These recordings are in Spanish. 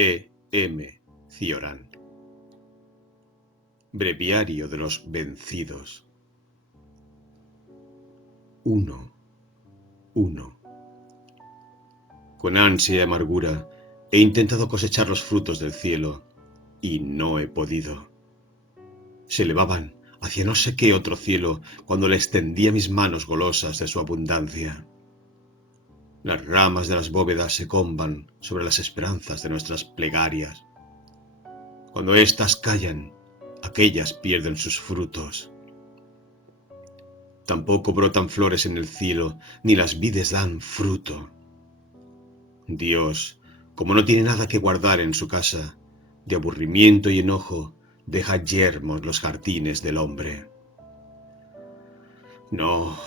E. M. Cioran. Breviario de los vencidos. 1. Con ansia y amargura he intentado cosechar los frutos del cielo y no he podido. Se elevaban hacia no sé qué otro cielo cuando le extendía mis manos golosas de su abundancia. Las ramas de las bóvedas se comban sobre las esperanzas de nuestras plegarias. Cuando éstas callan, aquellas pierden sus frutos. Tampoco brotan flores en el cielo, ni las vides dan fruto. Dios, como no tiene nada que guardar en su casa, de aburrimiento y enojo, deja yermos los jardines del hombre. No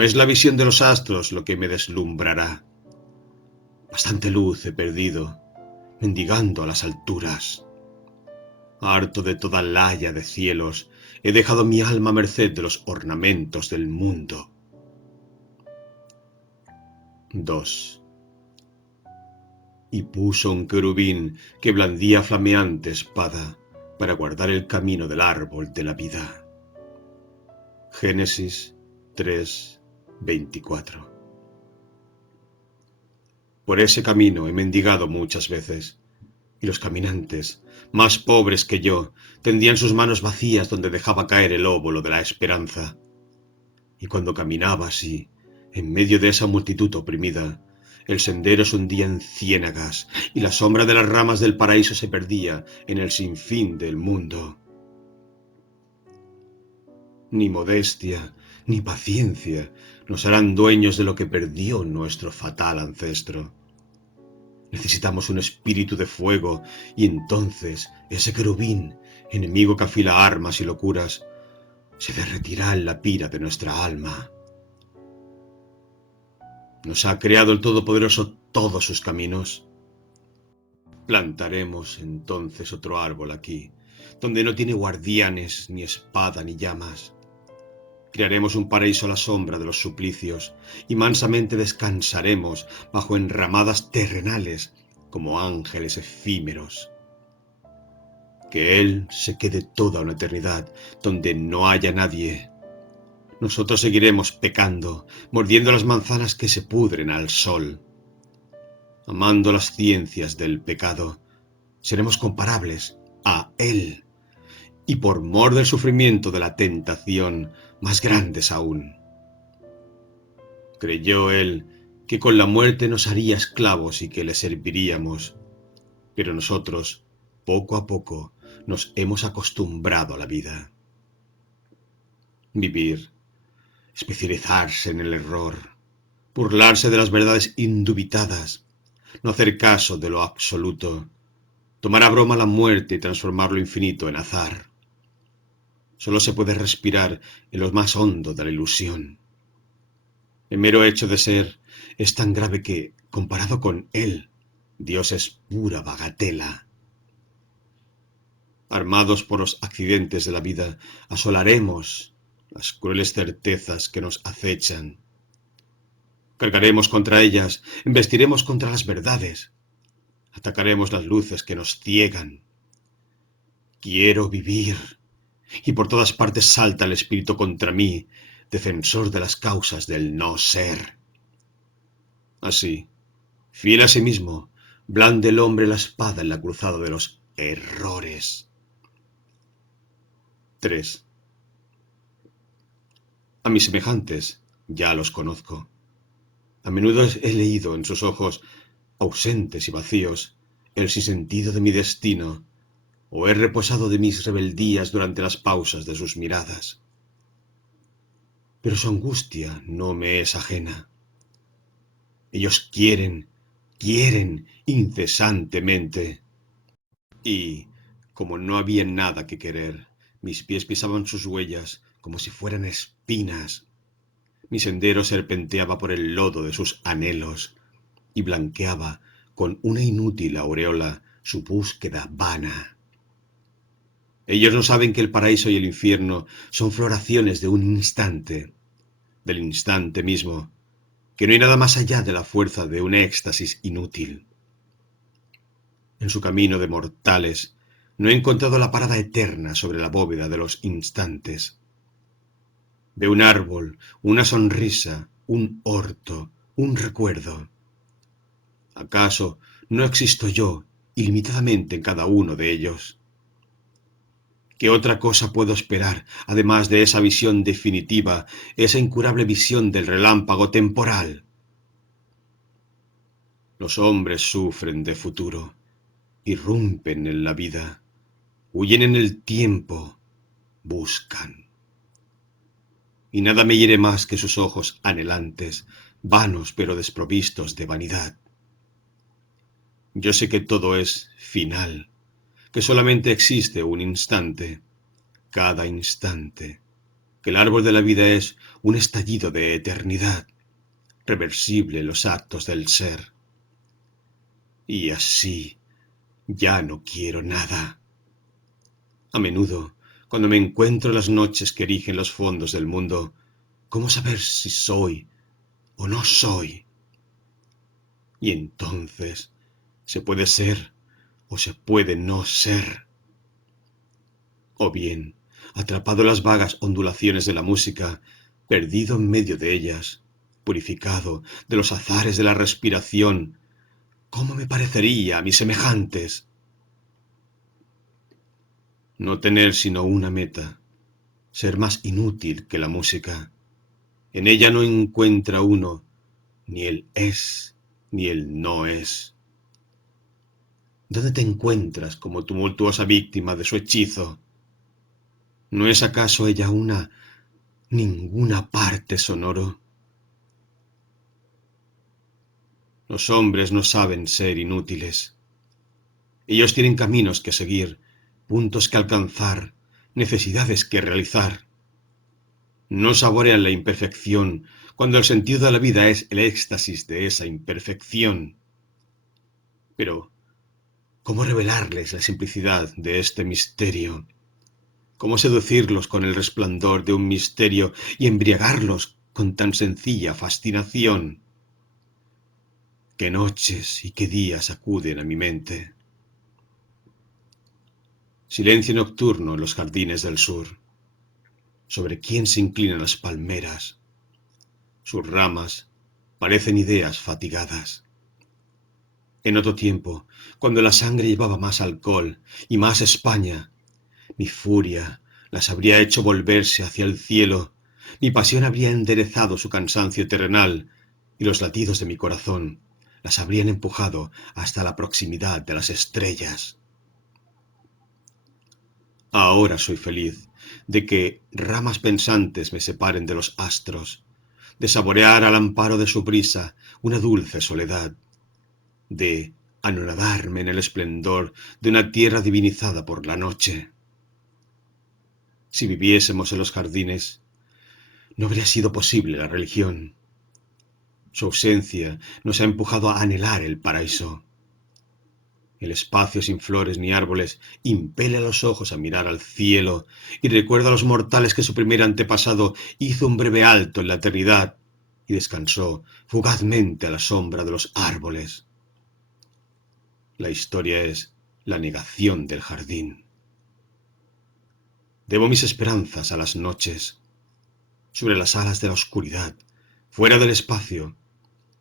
es la visión de los astros lo que me deslumbrará. Bastante luz he perdido, mendigando a las alturas. Harto de toda laya de cielos, he dejado mi alma a merced de los ornamentos del mundo. 2. Y puso un querubín que blandía flameante espada para guardar el camino del árbol de la vida. Génesis 3:24. Por ese camino he mendigado muchas veces, y los caminantes, más pobres que yo, tendían sus manos vacías donde dejaba caer el óvulo de la esperanza. Y cuando caminaba así, en medio de esa multitud oprimida, el sendero se hundía en ciénagas y la sombra de las ramas del paraíso se perdía en el sinfín del mundo. Ni modestia, ni paciencia nos harán dueños de lo que perdió nuestro fatal ancestro. Necesitamos un espíritu de fuego y entonces ese querubín, enemigo que afila armas y locuras, se derretirá en la pira de nuestra alma. ¿Nos ha creado el Todopoderoso todos sus caminos? Plantaremos entonces otro árbol aquí, donde no tiene guardianes, ni espada, ni llamas. Crearemos un paraíso a la sombra de los suplicios, y mansamente descansaremos bajo enramadas terrenales como ángeles efímeros. Que Él se quede toda una eternidad donde no haya nadie. Nosotros seguiremos pecando, mordiendo las manzanas que se pudren al sol. Amando las ciencias del pecado, seremos comparables a Él, y por mor del sufrimiento de la tentación, más grandes aún. Creyó Él que con la muerte nos haría esclavos y que le serviríamos, pero nosotros, poco a poco, nos hemos acostumbrado a la vida. Vivir, especializarse en el error, burlarse de las verdades indubitadas, no hacer caso de lo absoluto, tomar a broma la muerte y transformar lo infinito en azar. Solo se puede respirar en lo más hondo de la ilusión. El mero hecho de ser es tan grave que, comparado con Él, Dios es pura bagatela. Armados por los accidentes de la vida, asolaremos las crueles certezas que nos acechan. Cargaremos contra ellas, embestiremos contra las verdades, atacaremos las luces que nos ciegan. Quiero vivir, y por todas partes salta el espíritu contra mí, defensor de las causas del no ser. Así, fiel a sí mismo, blande el hombre la espada en la cruzada de los errores. 3. A mis semejantes ya los conozco. A menudo he leído en sus ojos, ausentes y vacíos, el sinsentido de mi destino, o he reposado de mis rebeldías durante las pausas de sus miradas. Pero su angustia no me es ajena. Ellos quieren incesantemente. Y, como no había nada que querer, mis pies pisaban sus huellas como si fueran espinas. Mi sendero serpenteaba por el lodo de sus anhelos y blanqueaba con una inútil aureola su búsqueda vana. Ellos no saben que el paraíso y el infierno son floraciones de un instante, del instante mismo, que no hay nada más allá de la fuerza de un éxtasis inútil. En su camino de mortales no he encontrado la parada eterna sobre la bóveda de los instantes. De un árbol, una sonrisa, un orto, un recuerdo. ¿Acaso no existo yo ilimitadamente en cada uno de ellos? ¿Qué otra cosa puedo esperar, además de esa visión definitiva, esa incurable visión del relámpago temporal? Los hombres sufren de futuro, irrumpen en la vida, huyen en el tiempo, buscan. Y nada me hiere más que sus ojos anhelantes, vanos pero desprovistos de vanidad. Yo sé que todo es final, que solamente existe un instante, cada instante, que el árbol de la vida es un estallido de eternidad, reversible en los actos del ser. Y así ya no quiero nada. A menudo, cuando me encuentro en las noches que erigen los fondos del mundo, ¿cómo saber si soy o no soy? Y entonces, ¿se puede ser o se puede no ser? O bien, atrapado en las vagas ondulaciones de la música, perdido en medio de ellas, purificado de los azares de la respiración, ¿cómo me parecería a mis semejantes? No tener sino una meta, ser más inútil que la música. En ella no encuentra uno ni el es ni el no es. ¿Dónde te encuentras como tumultuosa víctima de su hechizo? ¿No es acaso ella una ninguna parte sonoro? Los hombres no saben ser inútiles. Ellos tienen caminos que seguir, puntos que alcanzar, necesidades que realizar. No saborean la imperfección cuando el sentido de la vida es el éxtasis de esa imperfección. Pero, ¿cómo revelarles la simplicidad de este misterio? ¿Cómo seducirlos con el resplandor de un misterio y embriagarlos con tan sencilla fascinación? ¿Qué noches y qué días acuden a mi mente? Silencio nocturno en los jardines del sur. Sobre quién se inclinan las palmeras. Sus ramas parecen ideas fatigadas. En otro tiempo, cuando la sangre llevaba más alcohol y más España, mi furia las habría hecho volverse hacia el cielo, mi pasión habría enderezado su cansancio terrenal, y los latidos de mi corazón las habrían empujado hasta la proximidad de las estrellas. Ahora soy feliz de que ramas pensantes me separen de los astros, de saborear al amparo de su brisa una dulce soledad, de anonadarme en el esplendor de una tierra divinizada por la noche. Si viviésemos en los jardines, no habría sido posible la religión. Su ausencia nos ha empujado a anhelar el paraíso. El espacio sin flores ni árboles impele a los ojos a mirar al cielo y recuerda a los mortales que su primer antepasado hizo un breve alto en la eternidad y descansó fugazmente a la sombra de los árboles. La historia es la negación del jardín. Debo mis esperanzas a las noches, sobre las alas de la oscuridad, fuera del espacio,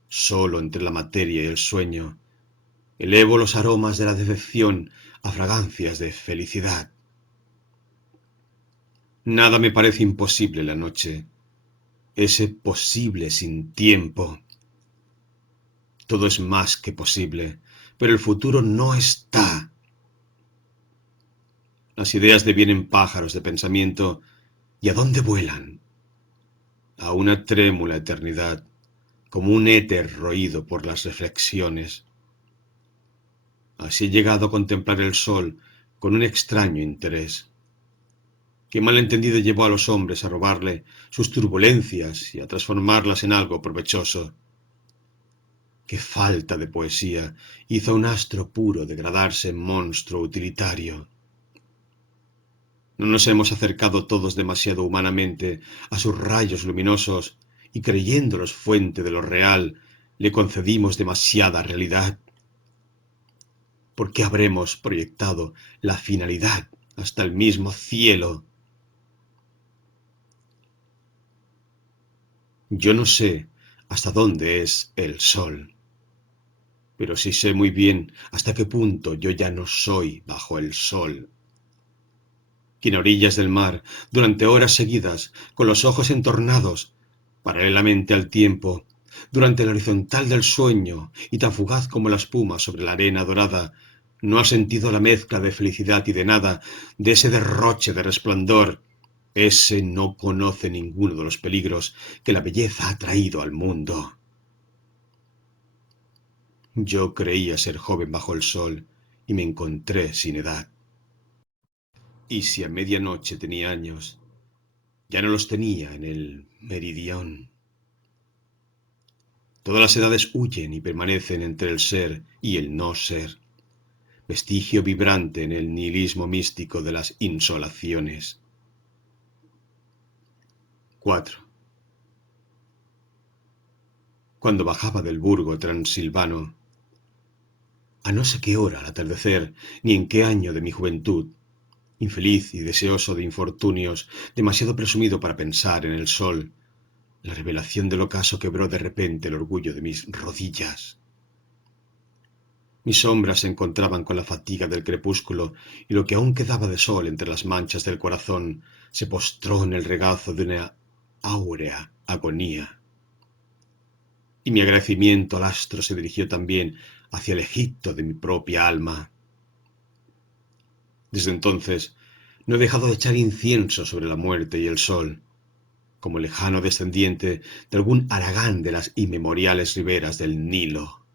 solo entre la materia y el sueño. Elevo los aromas de la decepción a fragancias de felicidad. Nada me parece imposible en la noche, ese posible sin tiempo. Todo es más que posible, pero el futuro no está. Las ideas devienen pájaros de pensamiento, ¿y a dónde vuelan? A una trémula eternidad, como un éter roído por las reflexiones. Así he llegado a contemplar el sol con un extraño interés. Qué malentendido llevó a los hombres a robarle sus turbulencias y a transformarlas en algo provechoso. Qué falta de poesía hizo a un astro puro degradarse en monstruo utilitario. No nos hemos acercado todos demasiado humanamente a sus rayos luminosos y creyéndolos fuente de lo real, le concedimos demasiada realidad. ¿Por qué habremos proyectado la finalidad hasta el mismo cielo? Yo no sé hasta dónde es el sol, pero sí sé muy bien hasta qué punto yo ya no soy bajo el sol. Que en orillas del mar, durante horas seguidas, con los ojos entornados, paralelamente al tiempo, durante la horizontal del sueño y tan fugaz como la espuma sobre la arena dorada, no ha sentido la mezcla de felicidad y de nada, de ese derroche de resplandor. Ese no conoce ninguno de los peligros que la belleza ha traído al mundo. Yo creía ser joven bajo el sol y me encontré sin edad. Y si a medianoche tenía años, ya no los tenía en el meridión. Todas las edades huyen y permanecen entre el ser y el no ser, vestigio vibrante en el nihilismo místico de las insolaciones. 4. Cuando bajaba del burgo transilvano, a no sé qué hora al atardecer, ni en qué año de mi juventud, infeliz y deseoso de infortunios, demasiado presumido para pensar en el sol, la revelación del ocaso quebró de repente el orgullo de mis rodillas. Mis sombras se encontraban con la fatiga del crepúsculo, y lo que aún quedaba de sol entre las manchas del corazón se postró en el regazo de una áurea agonía. Y mi agradecimiento al astro se dirigió también hacia el Egipto de mi propia alma. Desde entonces no he dejado de echar incienso sobre la muerte y el sol, como lejano descendiente de algún Aragán de las inmemoriales riberas del Nilo.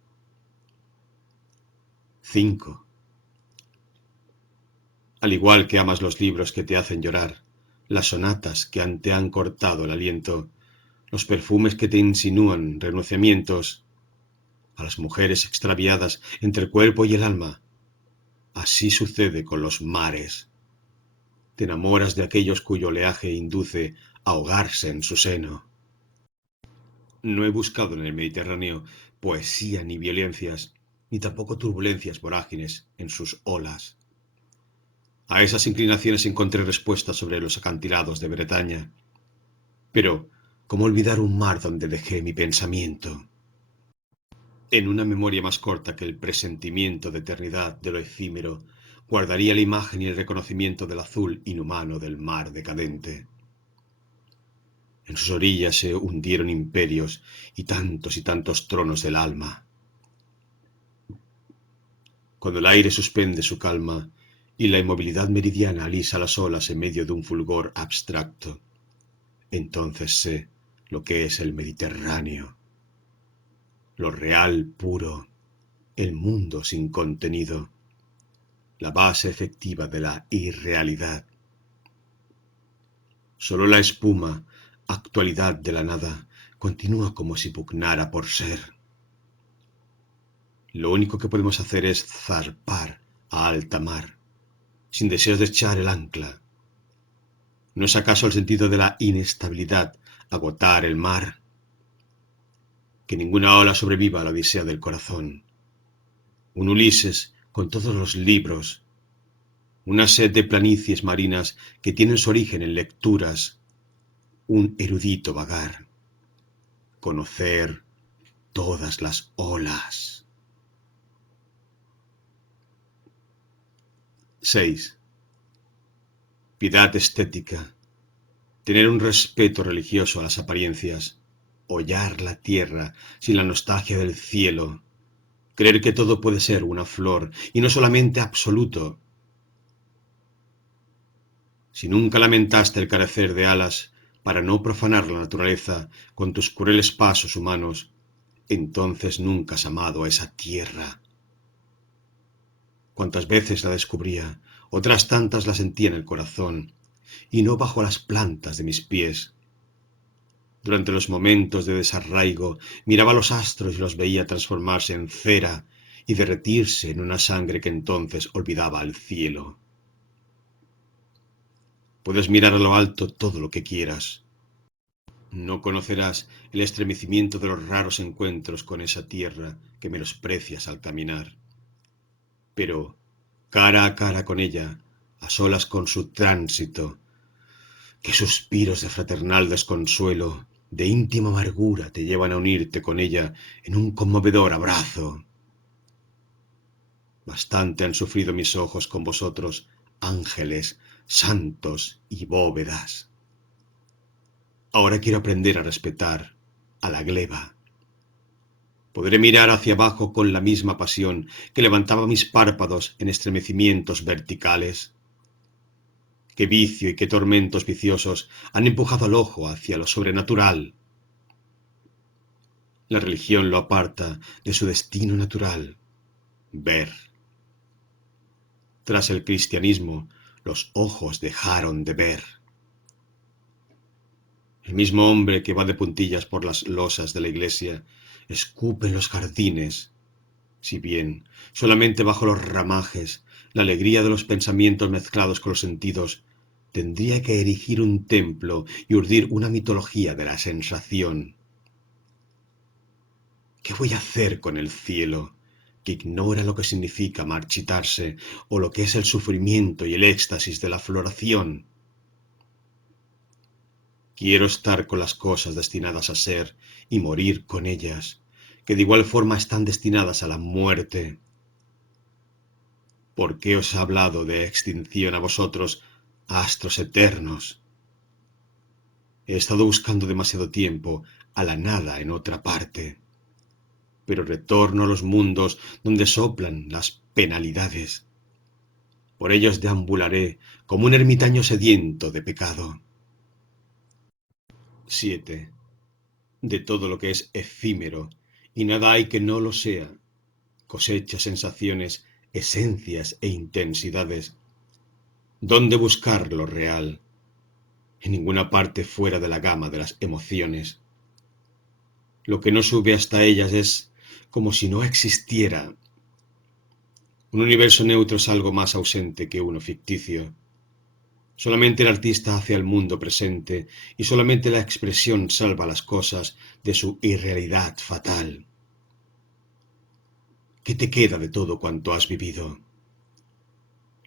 5. Al igual que amas los libros que te hacen llorar, las sonatas que te han cortado el aliento, los perfumes que te insinúan renunciamientos, a las mujeres extraviadas entre el cuerpo y el alma, así sucede con los mares. Te enamoras de aquellos cuyo oleaje induce a ahogarse en su seno. No he buscado en el Mediterráneo poesía ni violencias, ni tampoco turbulencias vorágines en sus olas. A esas inclinaciones encontré respuestas sobre los acantilados de Bretaña. Pero, ¿cómo olvidar un mar donde dejé mi pensamiento? En una memoria más corta que el presentimiento de eternidad de lo efímero, guardaría la imagen y el reconocimiento del azul inhumano del mar decadente. En sus orillas se hundieron imperios y tantos tronos del alma. Cuando el aire suspende su calma y la inmovilidad meridiana alisa las olas en medio de un fulgor abstracto, entonces sé lo que es el Mediterráneo, lo real puro, el mundo sin contenido, la base efectiva de la irrealidad. Solo la espuma, actualidad de la nada, continúa como si pugnara por ser. Lo único que podemos hacer es zarpar a alta mar, sin deseos de echar el ancla. ¿No es acaso el sentido de la inestabilidad agotar el mar? Que ninguna ola sobreviva a la odisea del corazón. Un Ulises con todos los libros, una sed de planicies marinas que tienen su origen en lecturas, un erudito vagar, conocer todas las olas. 6. Piedad estética, tener un respeto religioso a las apariencias, hollar la tierra sin la nostalgia del cielo, creer que todo puede ser una flor y no solamente absoluto. Si nunca lamentaste el carecer de alas para no profanar la naturaleza con tus crueles pasos humanos, entonces nunca has amado a esa tierra. Cuantas veces la descubría, otras tantas la sentía en el corazón, y no bajo las plantas de mis pies. Durante los momentos de desarraigo miraba los astros y los veía transformarse en cera y derretirse en una sangre que entonces olvidaba al cielo. Puedes mirar a lo alto todo lo que quieras, No conocerás el estremecimiento de los raros encuentros con esa tierra que menosprecias al caminar. Pero, cara a cara con ella, a solas con su tránsito, qué suspiros de fraternal desconsuelo, de íntima amargura te llevan a unirte con ella en un conmovedor abrazo. Bastante han sufrido mis ojos con vosotros, ángeles, santos y bóvedas. Ahora quiero aprender a respetar a la gleba. Podré mirar hacia abajo con la misma pasión que levantaba mis párpados en estremecimientos verticales. Qué vicio y qué tormentos viciosos han empujado al ojo hacia lo sobrenatural. La religión lo aparta de su destino natural, ver. Tras el cristianismo, los ojos dejaron de ver. El mismo hombre que va de puntillas por las losas de la iglesia escupe en los jardines, si bien solamente bajo los ramajes, la alegría de los pensamientos mezclados con los sentidos, tendría que erigir un templo y urdir una mitología de la sensación. ¿Qué voy a hacer con el cielo, que ignora lo que significa marchitarse o lo que es el sufrimiento y el éxtasis de la floración? Quiero estar con las cosas destinadas a ser y morir con ellas, que de igual forma están destinadas a la muerte. ¿Por qué os he hablado de extinción a vosotros, astros eternos? He estado buscando demasiado tiempo a la nada en otra parte, pero retorno a los mundos donde soplan las penalidades. Por ellos deambularé como un ermitaño sediento de pecado. 7. De todo lo que es efímero, y nada hay que no lo sea, cosecha sensaciones, esencias e intensidades. ¿Dónde buscar lo real? En ninguna parte fuera de la gama de las emociones. Lo que no sube hasta ellas es como si no existiera. Un universo neutro es algo más ausente que uno ficticio. Solamente el artista hace al mundo presente y solamente la expresión salva las cosas de su irrealidad fatal. ¿Qué te queda de todo cuanto has vivido?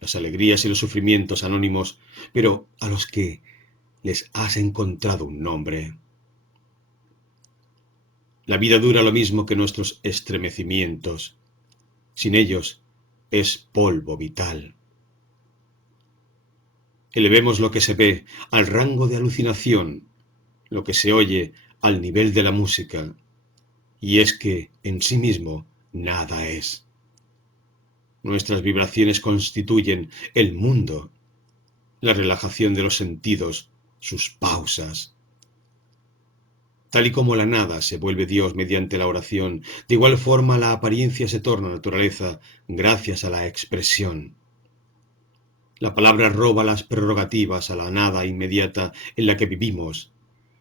Las alegrías y los sufrimientos anónimos, pero a los que les has encontrado un nombre. La vida dura lo mismo que nuestros estremecimientos. Sin ellos es polvo vital. Elevemos lo que se ve al rango de alucinación, lo que se oye al nivel de la música, y es que en sí mismo nada es. Nuestras vibraciones constituyen el mundo, la relajación de los sentidos, sus pausas. Tal y como la nada se vuelve Dios mediante la oración, de igual forma la apariencia se torna naturaleza gracias a la expresión. La palabra roba las prerrogativas a la nada inmediata en la que vivimos,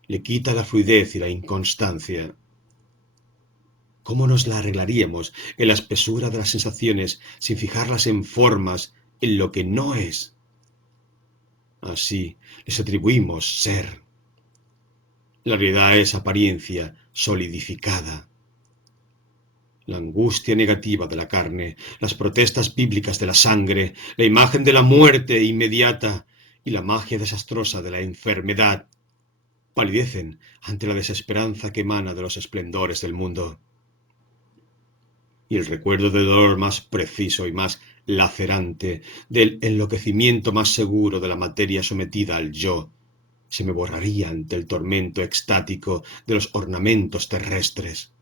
le quita la fluidez y la inconstancia. ¿Cómo nos la arreglaríamos en la espesura de las sensaciones sin fijarlas en formas, en lo que no es? Así les atribuimos ser. La realidad es apariencia solidificada. La angustia negativa de la carne, las protestas bíblicas de la sangre, la imagen de la muerte inmediata y la magia desastrosa de la enfermedad palidecen ante la desesperanza que emana de los esplendores del mundo. Y el recuerdo del dolor más preciso y más lacerante, del enloquecimiento más seguro de la materia sometida al yo, se me borraría ante el tormento extático de los ornamentos terrestres.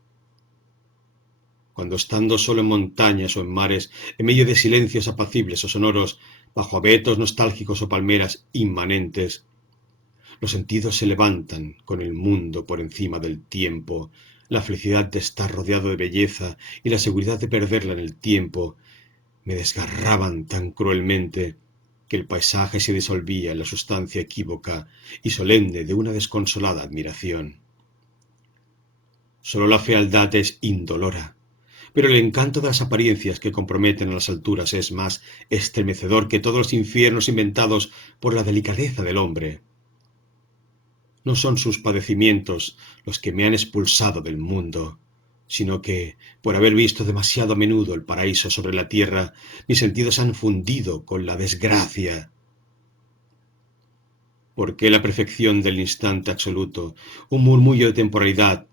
Cuando estando solo en montañas o en mares, en medio de silencios apacibles o sonoros, bajo abetos nostálgicos o palmeras inmanentes, los sentidos se levantan con el mundo por encima del tiempo, la felicidad de estar rodeado de belleza y la seguridad de perderla en el tiempo me desgarraban tan cruelmente que el paisaje se disolvía en la sustancia equívoca y solemne de una desconsolada admiración. Solo la fealdad es indolora, pero el encanto de las apariencias que comprometen a las alturas es más estremecedor que todos los infiernos inventados por la delicadeza del hombre. No son sus padecimientos los que me han expulsado del mundo, sino que, por haber visto demasiado a menudo el paraíso sobre la tierra, mis sentidos han fundido con la desgracia. ¿Por qué la perfección del instante absoluto, un murmullo de temporalidad,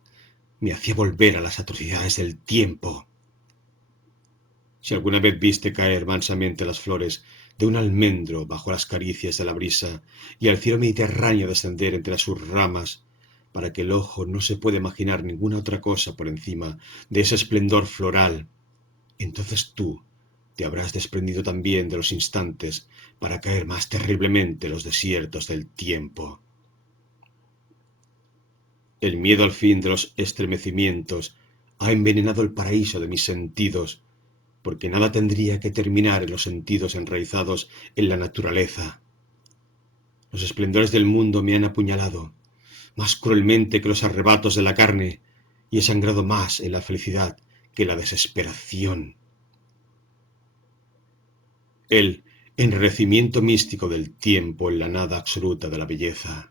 me hacía volver a las atrocidades del tiempo? Si alguna vez viste caer mansamente las flores de un almendro bajo las caricias de la brisa y al cielo mediterráneo descender entre sus ramas, para que el ojo no se pueda imaginar ninguna otra cosa por encima de ese esplendor floral, entonces tú te habrás desprendido también de los instantes para caer más terriblemente en los desiertos del tiempo. El miedo al fin de los estremecimientos ha envenenado el paraíso de mis sentidos, porque nada tendría que terminar en los sentidos enraizados en la naturaleza. Los esplendores del mundo me han apuñalado, más cruelmente que los arrebatos de la carne, y he sangrado más en la felicidad que en la desesperación. El enrarecimiento místico del tiempo en la nada absoluta de la belleza.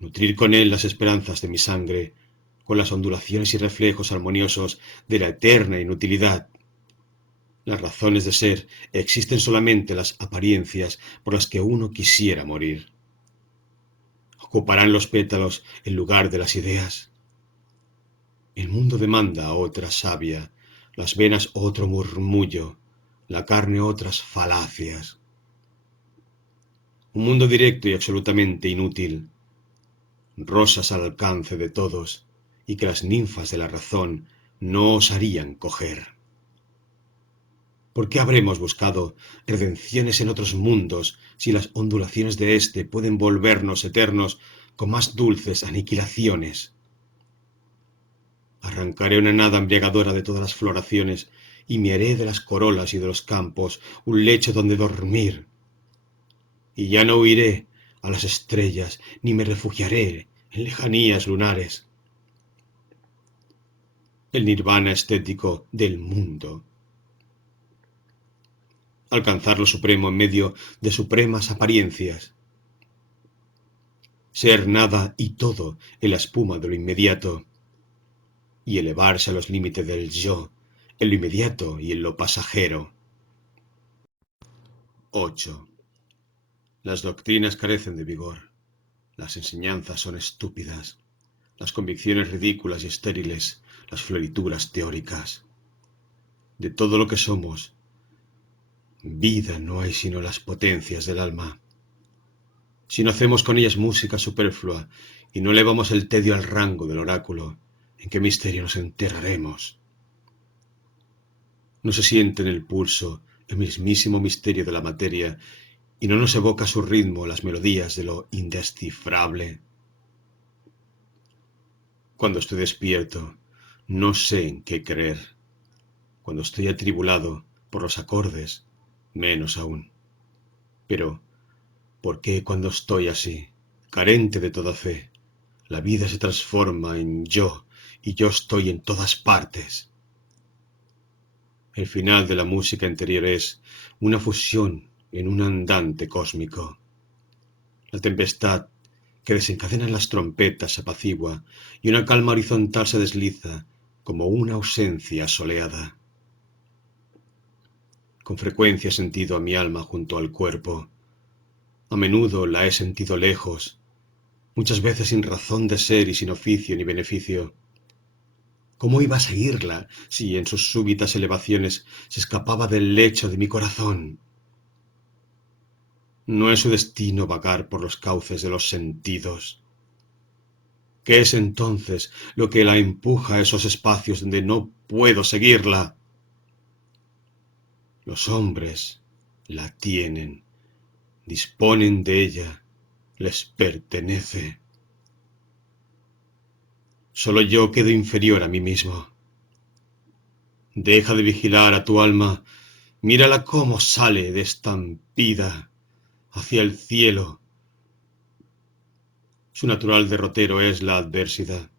Nutrir con él las esperanzas de mi sangre, con las ondulaciones y reflejos armoniosos de la eterna inutilidad. Las razones de ser existen solamente las apariencias por las que uno quisiera morir. ¿Ocuparán los pétalos en lugar de las ideas? El mundo demanda otra savia, las venas otro murmullo, la carne otras falacias. Un mundo directo y absolutamente inútil, rosas al alcance de todos, y que las ninfas de la razón no osarían coger. ¿Por qué habremos buscado redenciones en otros mundos si las ondulaciones de éste pueden volvernos eternos con más dulces aniquilaciones? Arrancaré una nada embriagadora de todas las floraciones y me haré de las corolas y de los campos un lecho donde dormir. Y ya no huiré a las estrellas ni me refugiaré en lejanías lunares. El nirvana estético del mundo. Alcanzar lo supremo en medio de supremas apariencias. Ser nada y todo en la espuma de lo inmediato, y elevarse a los límites del yo, en lo inmediato y en lo pasajero. 8. Las doctrinas carecen de vigor, las enseñanzas son estúpidas, las convicciones ridículas y estériles, las florituras teóricas. De todo lo que somos, vida no hay sino las potencias del alma. Si no hacemos con ellas música superflua y no elevamos el tedio al rango del oráculo, ¿en qué misterio nos enterraremos? No se siente en el pulso el mismísimo misterio de la materia y no nos evoca su ritmo las melodías de lo indescifrable. Cuando estoy despierto, no sé en qué creer. Cuando estoy atribulado por los acordes, menos aún. Pero, ¿por qué cuando estoy así, carente de toda fe, la vida se transforma en yo y yo estoy en todas partes? El final de la música interior es una fusión en un andante cósmico. La tempestad que desencadenan las trompetas se apacigua y una calma horizontal se desliza como una ausencia soleada. Con frecuencia he sentido a mi alma junto al cuerpo. A menudo la he sentido lejos, muchas veces sin razón de ser y sin oficio ni beneficio. ¿Cómo iba a seguirla si en sus súbitas elevaciones se escapaba del lecho de mi corazón? No es su destino vagar por los cauces de los sentidos. ¿Qué es entonces lo que la empuja a esos espacios donde no puedo seguirla? Los hombres la tienen, disponen de ella, les pertenece. Solo yo quedo inferior a mí mismo. Deja de vigilar a tu alma, mírala cómo sale de estampida hacia el cielo. Su natural derrotero es la adversidad.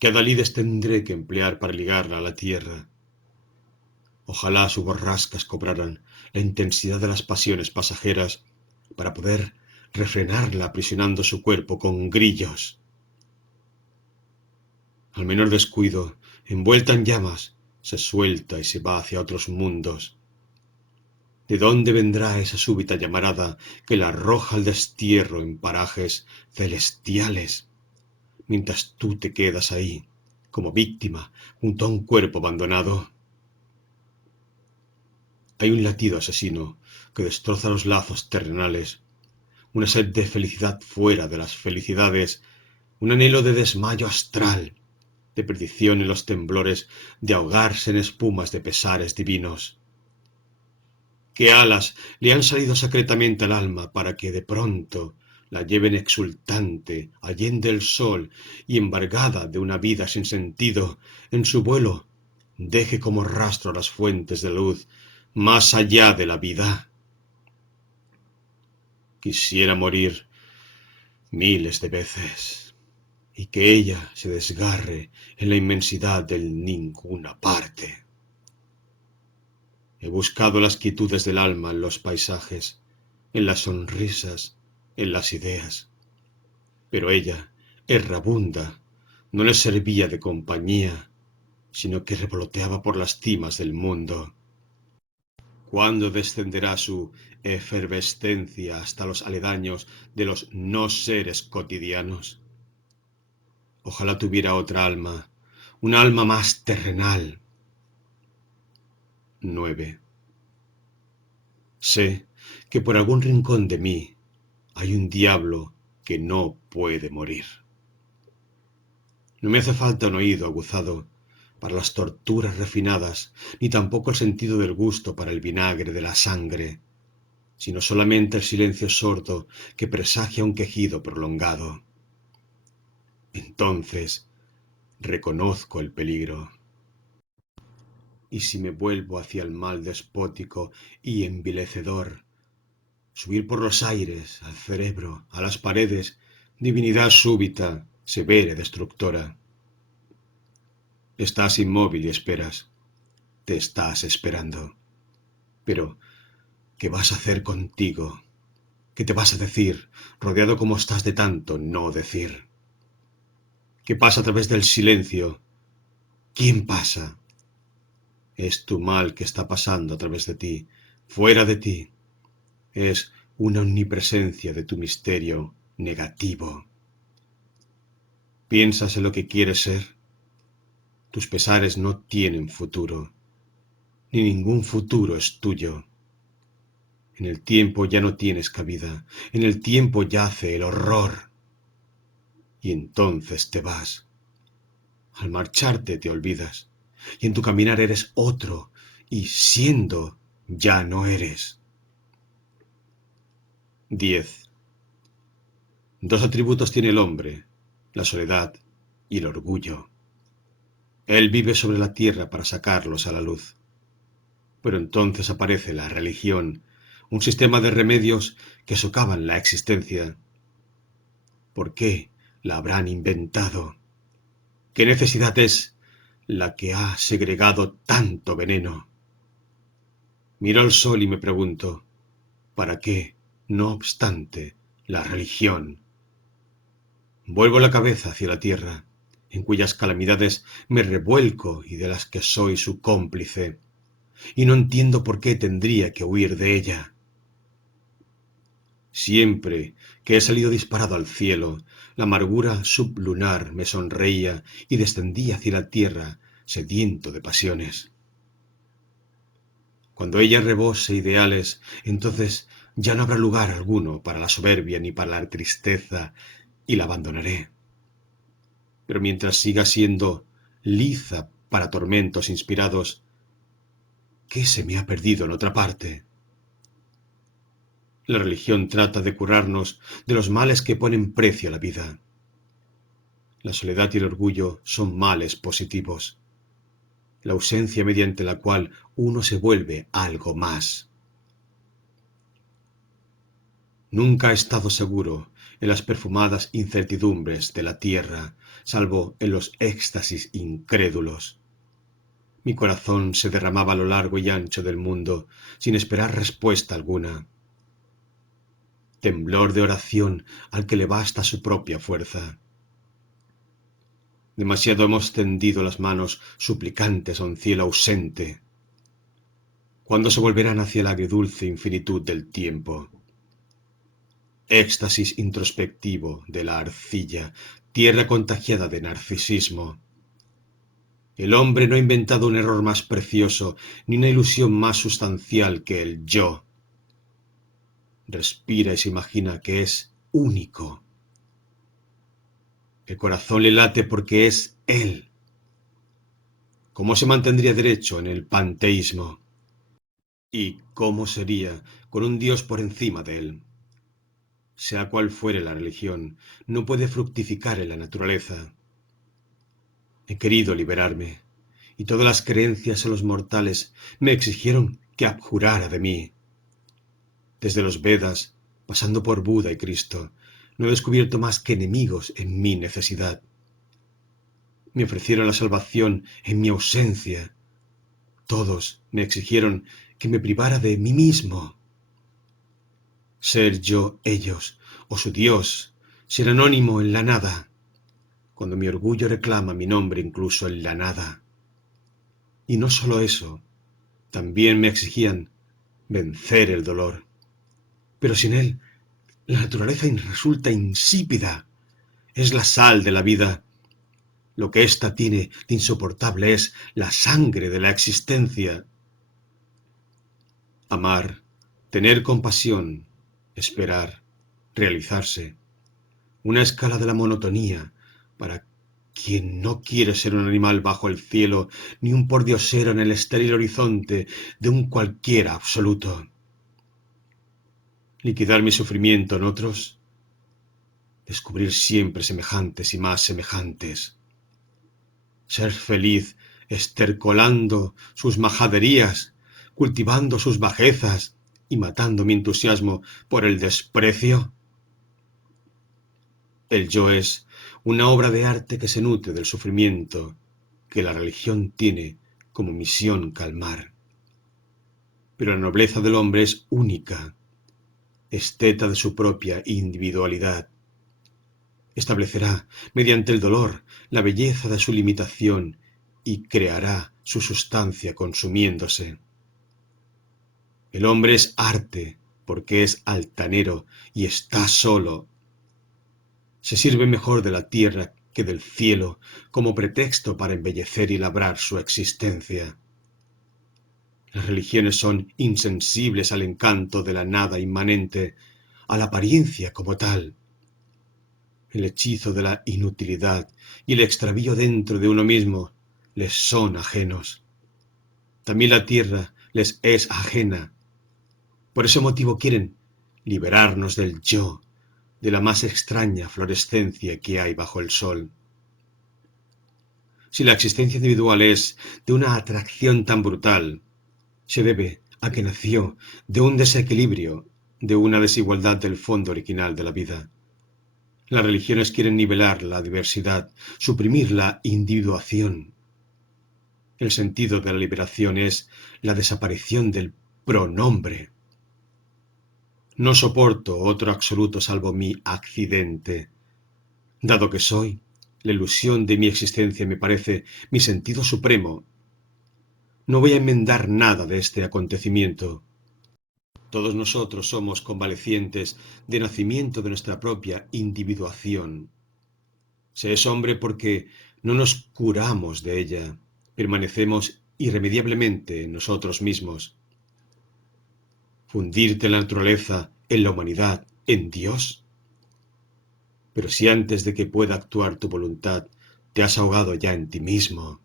¿Qué adalides tendré que emplear para ligarla a la tierra? Ojalá sus borrascas cobraran la intensidad de las pasiones pasajeras para poder refrenarla aprisionando su cuerpo con grillos. Al menor descuido, envuelta en llamas, se suelta y se va hacia otros mundos. ¿De dónde vendrá esa súbita llamarada que la arroja al destierro en parajes celestiales, mientras tú te quedas ahí, como víctima, junto a un cuerpo abandonado? Hay un latido asesino que destroza los lazos terrenales, una sed de felicidad fuera de las felicidades, un anhelo de desmayo astral, de perdición en los temblores, de ahogarse en espumas de pesares divinos. ¿Qué alas le han salido secretamente al alma para que de pronto la lleven exultante allende el sol y embargada de una vida sin sentido, en su vuelo deje como rastro las fuentes de luz más allá de la vida? Quisiera morir miles de veces y que ella se desgarre en la inmensidad del ninguna parte. He buscado las quietudes del alma en los paisajes, en las sonrisas, en las ideas, pero ella, errabunda, no le servía de compañía, sino que revoloteaba por las cimas del mundo. ¿Cuándo descenderá su efervescencia hasta los aledaños de los no seres cotidianos? Ojalá tuviera otra alma, un alma más terrenal. 9. Sé que por algún rincón de mí hay un diablo que no puede morir. No me hace falta un oído aguzado para las torturas refinadas, ni tampoco el sentido del gusto para el vinagre de la sangre, sino solamente el silencio sordo que presagia un quejido prolongado. Entonces reconozco el peligro. Y si me vuelvo hacia el mal despótico y envilecedor, subir por los aires, al cerebro, a las paredes, divinidad súbita, severa y destructora. Estás inmóvil y esperas. Te estás esperando. Pero, ¿qué vas a hacer contigo? ¿Qué te vas a decir, rodeado como estás de tanto no decir? ¿Qué pasa a través del silencio? ¿Quién pasa? Es tu mal que está pasando a través de ti, fuera de ti. Es una omnipresencia de tu misterio negativo. ¿Piensas en lo que quieres ser? Tus pesares no tienen futuro, ni ningún futuro es tuyo. En el tiempo ya no tienes cabida, en el tiempo yace el horror. Y entonces te vas. Al marcharte te olvidas, y en tu caminar eres otro, y siendo ya no eres. 10. Dos atributos tiene el hombre, la soledad y el orgullo. Él vive sobre la tierra para sacarlos a la luz. Pero entonces aparece la religión, un sistema de remedios que socavan la existencia. ¿Por qué la habrán inventado? ¿Qué necesidad es la que ha segregado tanto veneno? Miro al sol y me pregunto, ¿para qué, no obstante, la religión? Vuelvo la cabeza hacia la tierra, en cuyas calamidades me revuelco y de las que soy su cómplice, y no entiendo por qué tendría que huir de ella. Siempre que he salido disparado al cielo, la amargura sublunar me sonreía y descendía hacia la tierra, sediento de pasiones. Cuando ella rebose ideales, entonces ya no habrá lugar alguno para la soberbia ni para la tristeza, y la abandonaré. Pero mientras siga siendo liza para tormentos inspirados, ¿qué se me ha perdido en otra parte? La religión trata de curarnos de los males que ponen precio a la vida. La soledad y el orgullo son males positivos, la ausencia mediante la cual uno se vuelve algo más. Nunca he estado seguro en las perfumadas incertidumbres de la tierra, salvo en los éxtasis incrédulos. Mi corazón se derramaba a lo largo y ancho del mundo, sin esperar respuesta alguna. temblor de oración al que le basta su propia fuerza. Demasiado hemos tendido las manos suplicantes a un cielo ausente. ¿Cuándo se volverán hacia la agridulce infinitud del tiempo? Éxtasis introspectivo de la arcilla, tierra contagiada de narcisismo. El hombre no ha inventado un error más precioso, ni una ilusión más sustancial que el yo. Respira y se imagina que es único. El corazón le late porque es él. ¿Cómo se mantendría derecho en el panteísmo? ¿Y cómo sería con un Dios por encima de él? Sea cual fuere la religión, no puede fructificar en la naturaleza. He querido liberarme, y todas las creencias en los mortales me exigieron que abjurara de mí. Desde los Vedas, pasando por Buda y Cristo, no he descubierto más que enemigos en mi necesidad. Me ofrecieron la salvación en mi ausencia. Todos me exigieron que me privara de mí mismo. Ser yo ellos, o su Dios, ser anónimo en la nada, cuando mi orgullo reclama mi nombre incluso en la nada. Y no solo eso, también me exigían vencer el dolor. Pero sin él, la naturaleza resulta insípida. Es la sal de la vida. Lo que ésta tiene de insoportable es la sangre de la existencia. Amar, tener compasión, esperar, realizarse. Una escala de la monotonía para quien no quiere ser un animal bajo el cielo, ni un pordiosero en el estéril horizonte de un cualquiera absoluto. Liquidar mi sufrimiento en otros, descubrir siempre semejantes y más semejantes. Ser feliz estercolando sus majaderías, cultivando sus bajezas y matando mi entusiasmo por el desprecio. El yo es una obra de arte que se nutre del sufrimiento que la religión tiene como misión calmar. Pero la nobleza del hombre es única, esteta de su propia individualidad. Establecerá, mediante el dolor, la belleza de su limitación y creará su sustancia consumiéndose. El hombre es arte porque es altanero y está solo. Se sirve mejor de la tierra que del cielo como pretexto para embellecer y labrar su existencia. Las religiones son insensibles al encanto de la nada inmanente, a la apariencia como tal. El hechizo de la inutilidad y el extravío dentro de uno mismo les son ajenos. También la tierra les es ajena. Por ese motivo quieren liberarnos del yo, de la más extraña florescencia que hay bajo el sol. Si la existencia individual es de una atracción tan brutal, se debe a que nació de un desequilibrio, de una desigualdad del fondo original de la vida. Las religiones quieren nivelar la diversidad, suprimir la individuación. El sentido de la liberación es la desaparición del pronombre. No soporto otro absoluto salvo mi accidente. Dado que soy, la ilusión de mi existencia me parece mi sentido supremo. No voy a enmendar nada de este acontecimiento. Todos nosotros somos convalecientes de nacimiento de nuestra propia individuación. Se es hombre porque no nos curamos de ella, permanecemos irremediablemente en nosotros mismos. Fundirte en la naturaleza, en la humanidad, en Dios. Pero si antes de que pueda actuar tu voluntad te has ahogado ya en ti mismo.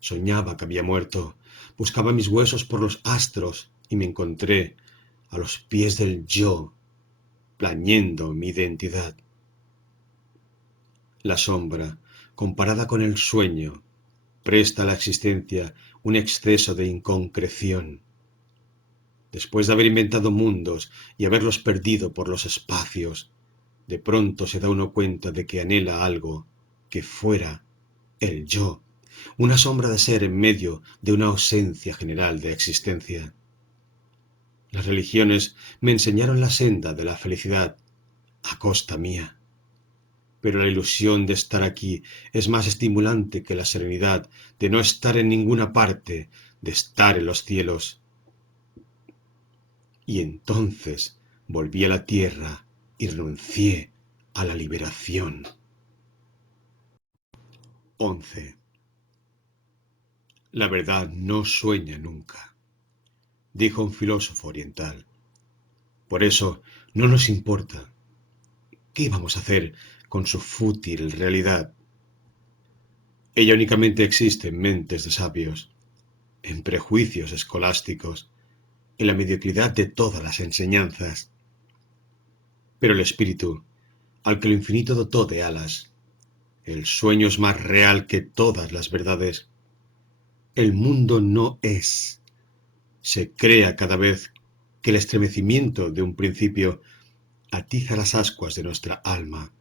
Soñaba que había muerto, buscaba mis huesos por los astros y me encontré a los pies del yo, plañendo mi identidad. La sombra, comparada con el sueño, presta a la existencia un exceso de inconcreción. Después de haber inventado mundos y haberlos perdido por los espacios, de pronto se da uno cuenta de que anhela algo que fuera el yo, una sombra de ser en medio de una ausencia general de existencia. Las religiones me enseñaron la senda de la felicidad a costa mía, pero la ilusión de estar aquí es más estimulante que la serenidad de no estar en ninguna parte, de estar en los cielos. Y entonces volví a la tierra y renuncié a la liberación. 11. La verdad no sueña nunca, dijo un filósofo oriental. Por eso no nos importa. ¿Qué vamos a hacer con su fútil realidad? Ella únicamente existe en mentes de sabios, en prejuicios escolásticos, en la mediocridad de todas las enseñanzas. Pero el espíritu, al que lo infinito dotó de alas, el sueño es más real que todas las verdades. El mundo no es. Se crea cada vez que el estremecimiento de un principio atiza las ascuas de nuestra alma.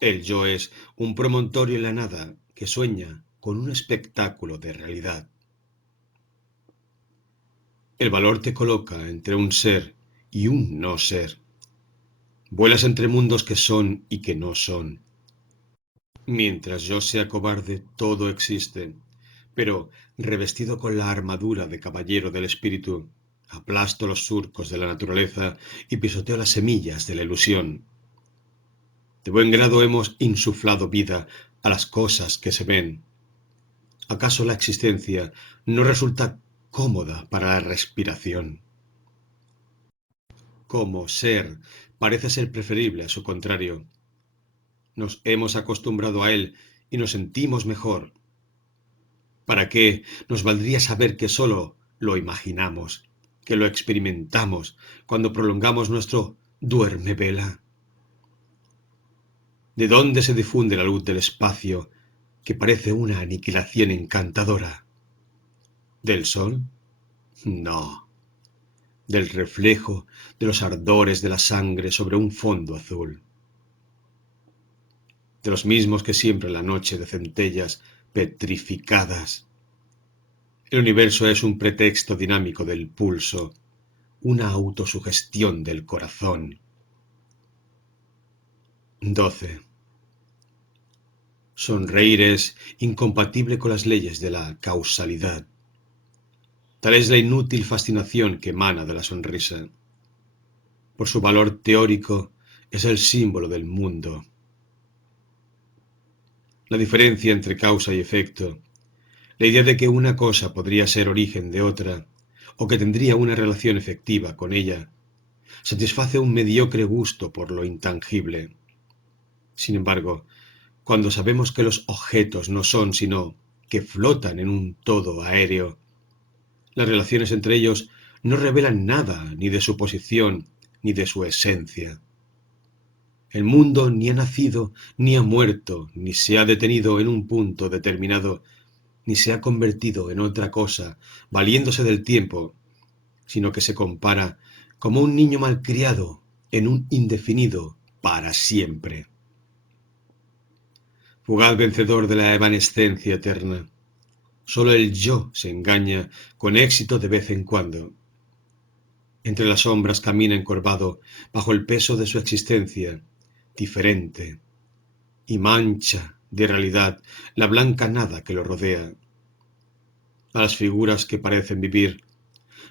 El yo es un promontorio en la nada que sueña con un espectáculo de realidad. El valor te coloca entre un ser y un no ser. Vuelas entre mundos que son y que no son. Mientras yo sea cobarde, todo existe, pero revestido con la armadura de caballero del espíritu, aplasto los surcos de la naturaleza y pisoteo las semillas de la ilusión. De buen grado hemos insuflado vida a las cosas que se ven. ¿Acaso la existencia no resulta cómoda para la respiración? Como ser parece ser preferible a su contrario. Nos hemos acostumbrado a él y nos sentimos mejor. ¿Para qué nos valdría saber que solo lo imaginamos, que lo experimentamos cuando prolongamos nuestro duerme-vela? ¿De dónde se difunde la luz del espacio que parece una aniquilación encantadora? ¿Del sol? No. Del reflejo de los ardores de la sangre sobre un fondo azul. De los mismos que siembra la noche de centellas petrificadas. El universo es un pretexto dinámico del pulso, una autosugestión del corazón. 12. Sonreír es incompatible con las leyes de la causalidad. Tal es la inútil fascinación que emana de la sonrisa. Por su valor teórico, es el símbolo del mundo. La diferencia entre causa y efecto, la idea de que una cosa podría ser origen de otra, o que tendría una relación efectiva con ella, satisface un mediocre gusto por lo intangible. Sin embargo, cuando sabemos que los objetos no son sino que flotan en un todo aéreo, las relaciones entre ellos no revelan nada ni de su posición ni de su esencia. El mundo ni ha nacido ni ha muerto, ni se ha detenido en un punto determinado, ni se ha convertido en otra cosa, valiéndose del tiempo, sino que se compara como un niño malcriado en un indefinido para siempre. Fugaz vencedor de la evanescencia eterna. Solo el yo se engaña con éxito de vez en cuando. Entre las sombras camina encorvado bajo el peso de su existencia, diferente, y mancha de realidad la blanca nada que lo rodea. A las figuras que parecen vivir,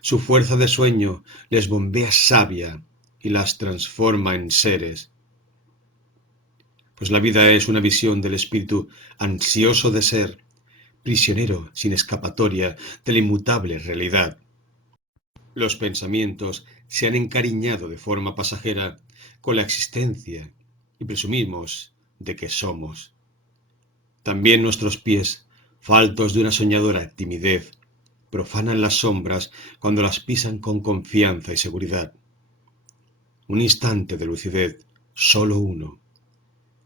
su fuerza de sueño les bombea savia y las transforma en seres. Pues la vida es una visión del espíritu ansioso de ser, prisionero sin escapatoria de la inmutable realidad. Los pensamientos se han encariñado de forma pasajera con la existencia y presumimos de que somos. También nuestros pies, faltos de una soñadora timidez, profanan las sombras cuando las pisan con confianza y seguridad. Un instante de lucidez, solo uno,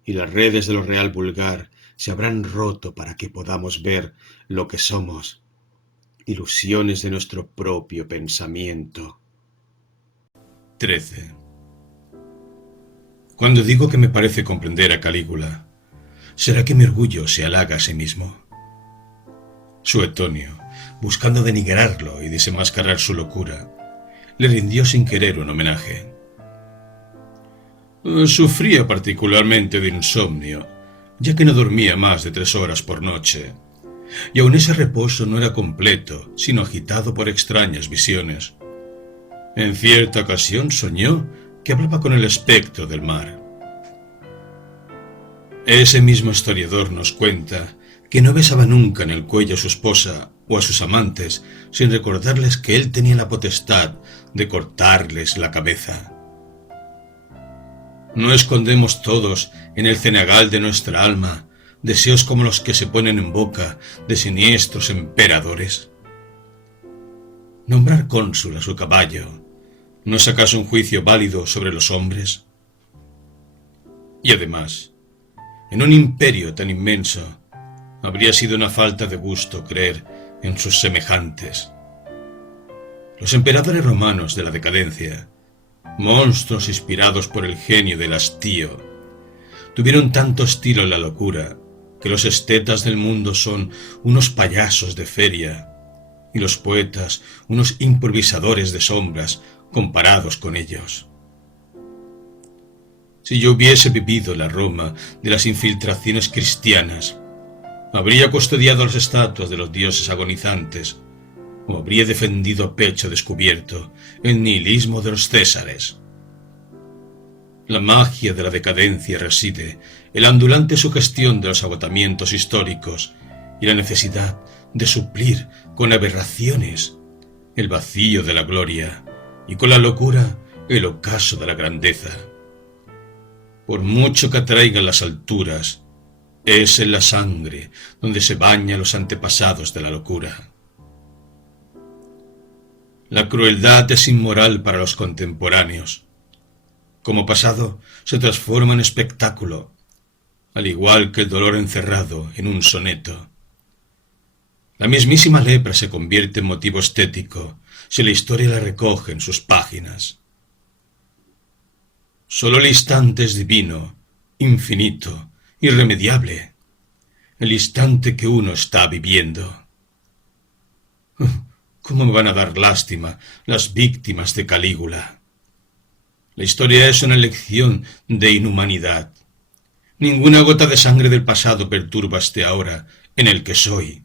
y las redes de lo real vulgar se habrán roto para que podamos ver lo que somos, ilusiones de nuestro propio pensamiento. 13. Cuando digo que me parece comprender a Calígula, ¿será que mi orgullo se halaga a sí mismo? Suetonio, buscando denigrarlo y desenmascarar su locura, le rindió sin querer un homenaje. Sufría particularmente de insomnio, ya que no dormía más de 3 horas por noche, y aun ese reposo no era completo, sino agitado por extrañas visiones. En cierta ocasión soñó que hablaba con el espectro del mar. Ese mismo historiador nos cuenta que no besaba nunca en el cuello a su esposa o a sus amantes sin recordarles que él tenía la potestad de cortarles la cabeza. ¿No escondemos todos en el cenagal de nuestra alma deseos como los que se ponen en boca de siniestros emperadores? ¿Nombrar cónsul a su caballo no es acaso un juicio válido sobre los hombres? Y además, en un imperio tan inmenso, habría sido una falta de gusto creer en sus semejantes. Los emperadores romanos de la decadencia, monstruos inspirados por el genio del hastío, tuvieron tanto estilo en la locura que los estetas del mundo son unos payasos de feria y los poetas unos improvisadores de sombras comparados con ellos. Si yo hubiese vivido en la Roma de las infiltraciones cristianas, habría custodiado las estatuas de los dioses agonizantes o habría defendido a pecho descubierto el nihilismo de los Césares. La magia de la decadencia reside en la ondulante sugestión de los agotamientos históricos y la necesidad de suplir con aberraciones el vacío de la gloria y con la locura el ocaso de la grandeza. Por mucho que atraigan las alturas, es en la sangre donde se bañan los antepasados de la locura. La crueldad es inmoral para los contemporáneos. Como pasado, se transforma en espectáculo, al igual que el dolor encerrado en un soneto. La mismísima lepra se convierte en motivo estético si la historia la recoge en sus páginas. Solo el instante es divino, infinito, irremediable, el instante que uno está viviendo. ¿Cómo me van a dar lástima las víctimas de Calígula? La historia es una lección de inhumanidad. Ninguna gota de sangre del pasado perturba este ahora en el que soy.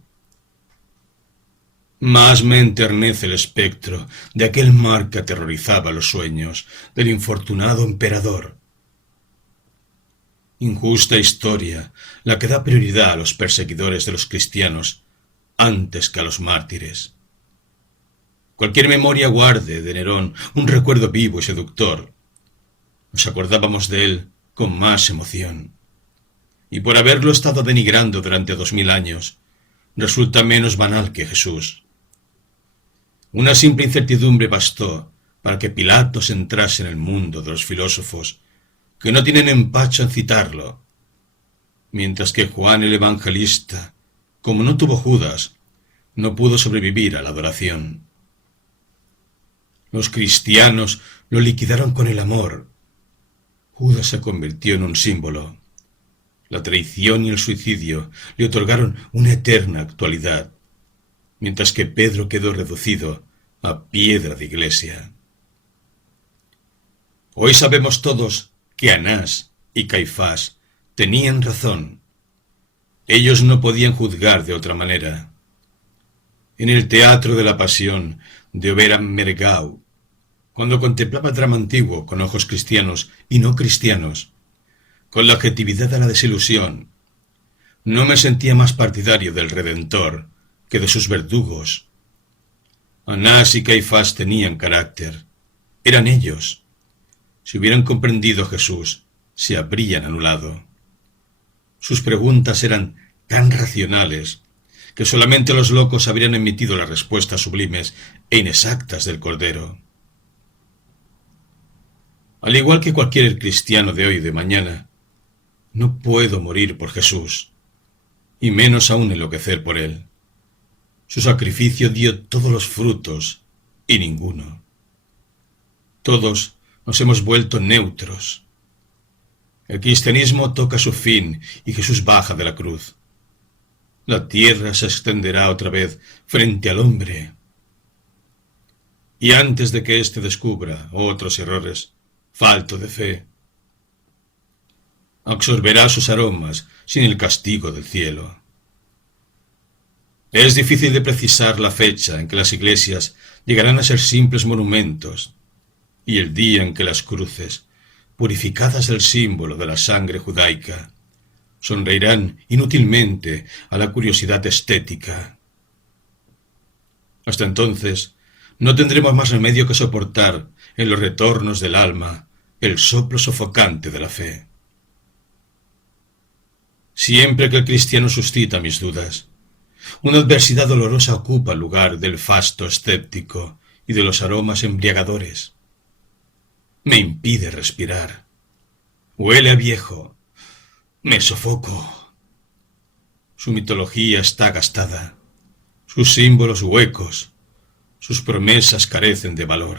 Más me enternece el espectro de aquel mar que aterrorizaba los sueños del infortunado emperador. Injusta historia, la que da prioridad a los perseguidores de los cristianos antes que a los mártires. Cualquier memoria guarde de Nerón un recuerdo vivo y seductor. Nos acordábamos de él con más emoción. Y por haberlo estado denigrando durante 2000 años, resulta menos banal que Jesús. Una simple incertidumbre bastó para que Pilatos entrase en el mundo de los filósofos, que no tienen empacho en citarlo, mientras que Juan el Evangelista, como no tuvo Judas, no pudo sobrevivir a la adoración. Los cristianos lo liquidaron con el amor. Judas se convirtió en un símbolo. La traición y el suicidio le otorgaron una eterna actualidad, mientras que Pedro quedó reducido a piedra de iglesia. Hoy sabemos todos que Anás y Caifás tenían razón. Ellos no podían juzgar de otra manera. En el teatro de la pasión de Oberam Mergau, cuando contemplaba el drama antiguo con ojos cristianos y no cristianos, con la objetividad de la desilusión, no me sentía más partidario del Redentor que de sus verdugos. Anás y Caifás tenían carácter. Eran ellos. Si hubieran comprendido a Jesús, se habrían anulado. Sus preguntas eran tan racionales que solamente los locos habrían emitido las respuestas sublimes e inexactas del Cordero. Al igual que cualquier cristiano de hoy y de mañana, no puedo morir por Jesús, y menos aún enloquecer por él. Su sacrificio dio todos los frutos y ninguno. Todos nos hemos vuelto neutros. El cristianismo toca su fin y Jesús baja de la cruz. la tierra se extenderá otra vez frente al hombre. Y antes de que éste descubra otros errores, falto de fe, absorberá sus aromas sin el castigo del cielo. Es difícil de precisar la fecha en que las iglesias llegarán a ser simples monumentos, y el día en que las cruces, purificadas del símbolo de la sangre judaica, sonreirán inútilmente a la curiosidad estética. Hasta entonces, no tendremos más remedio que soportar en los retornos del alma el soplo sofocante de la fe. Siempre que el cristiano suscita mis dudas, una adversidad dolorosa ocupa el lugar del fasto escéptico y de los aromas embriagadores. Me impide respirar. Huele a viejo. Me sofoco. Su mitología está gastada, sus símbolos huecos, sus promesas carecen de valor.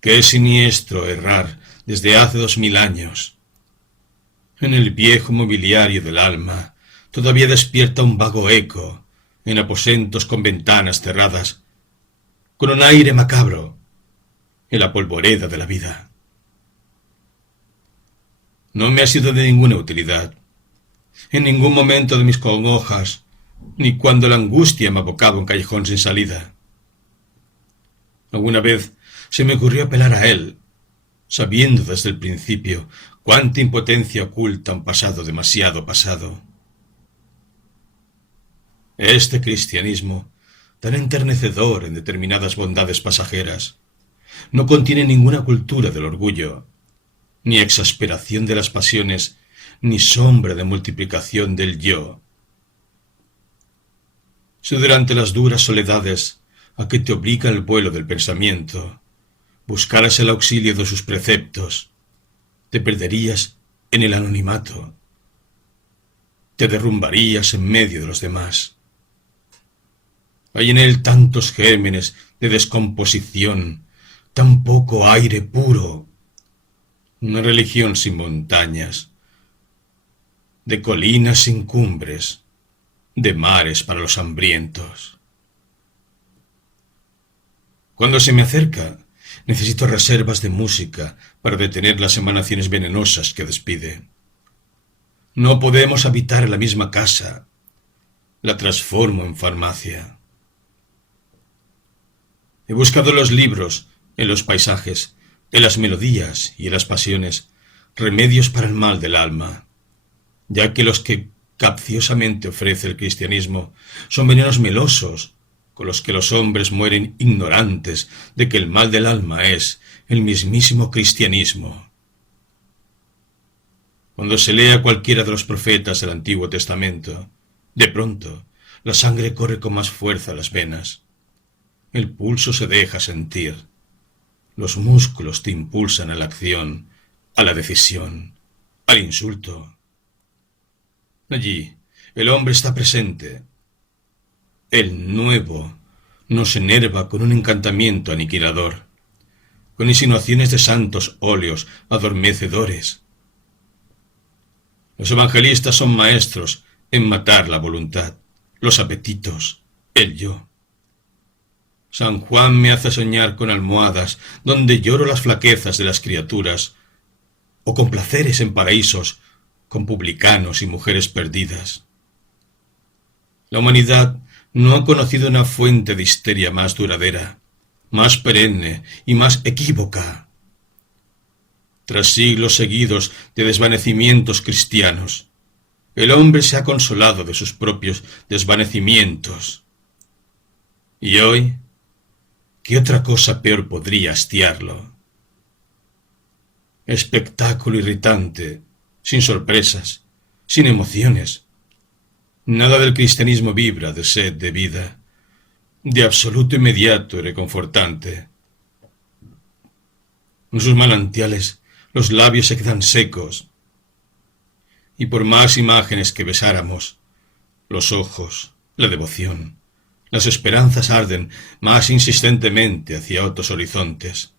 Qué siniestro errar desde hace 2000 años. En el viejo mobiliario del alma todavía despierta un vago eco, en aposentos con ventanas cerradas, con un aire macabro, en la polvoreda de la vida. No me ha sido de ninguna utilidad, en ningún momento de mis congojas, ni cuando la angustia me abocaba a un callejón sin salida. Alguna vez se me ocurrió apelar a él, sabiendo desde el principio cuánta impotencia oculta un pasado demasiado pasado. Este cristianismo, tan enternecedor en determinadas bondades pasajeras, no contiene ninguna cultura del orgullo, ni exasperación de las pasiones, ni sombra de multiplicación del yo. Si durante las duras soledades a que te obliga el vuelo del pensamiento buscaras el auxilio de sus preceptos, te perderías en el anonimato, te derrumbarías en medio de los demás. Hay en él tantos gérmenes de descomposición, tan poco aire puro, una religión sin montañas, de colinas sin cumbres, de mares para los hambrientos. Cuando se me acerca, necesito reservas de música para detener las emanaciones venenosas que despide. No podemos habitar en la misma casa. La transformo en farmacia. He buscado en los libros, en los paisajes, en las melodías y en las pasiones, remedios para el mal del alma, ya que los que capciosamente ofrece el cristianismo son venenos melosos, con los que los hombres mueren ignorantes de que el mal del alma es el mismísimo cristianismo. Cuando se lea cualquiera de los profetas del Antiguo Testamento, de pronto la sangre corre con más fuerza a las venas, el pulso se deja sentir, los músculos te impulsan a la acción, a la decisión, al insulto. Allí el hombre está presente. El nuevo nos enerva con un encantamiento aniquilador, con insinuaciones de santos óleos adormecedores. Los evangelistas son maestros en matar la voluntad, los apetitos, el yo. San Juan me hace soñar con almohadas donde lloro las flaquezas de las criaturas, o con placeres en paraísos, con publicanos y mujeres perdidas. La humanidad no ha conocido una fuente de histeria más duradera, más perenne y más equívoca. Tras siglos seguidos de desvanecimientos cristianos, el hombre se ha consolado de sus propios desvanecimientos. Y hoy, ¿qué otra cosa peor podría hastiarlo? Espectáculo irritante, sin sorpresas, sin emociones. Nada del cristianismo vibra de sed de vida, de absoluto inmediato y reconfortante. En sus manantiales los labios se quedan secos, y por más imágenes que besáramos, los ojos, la devoción, las esperanzas arden más insistentemente hacia otros horizontes.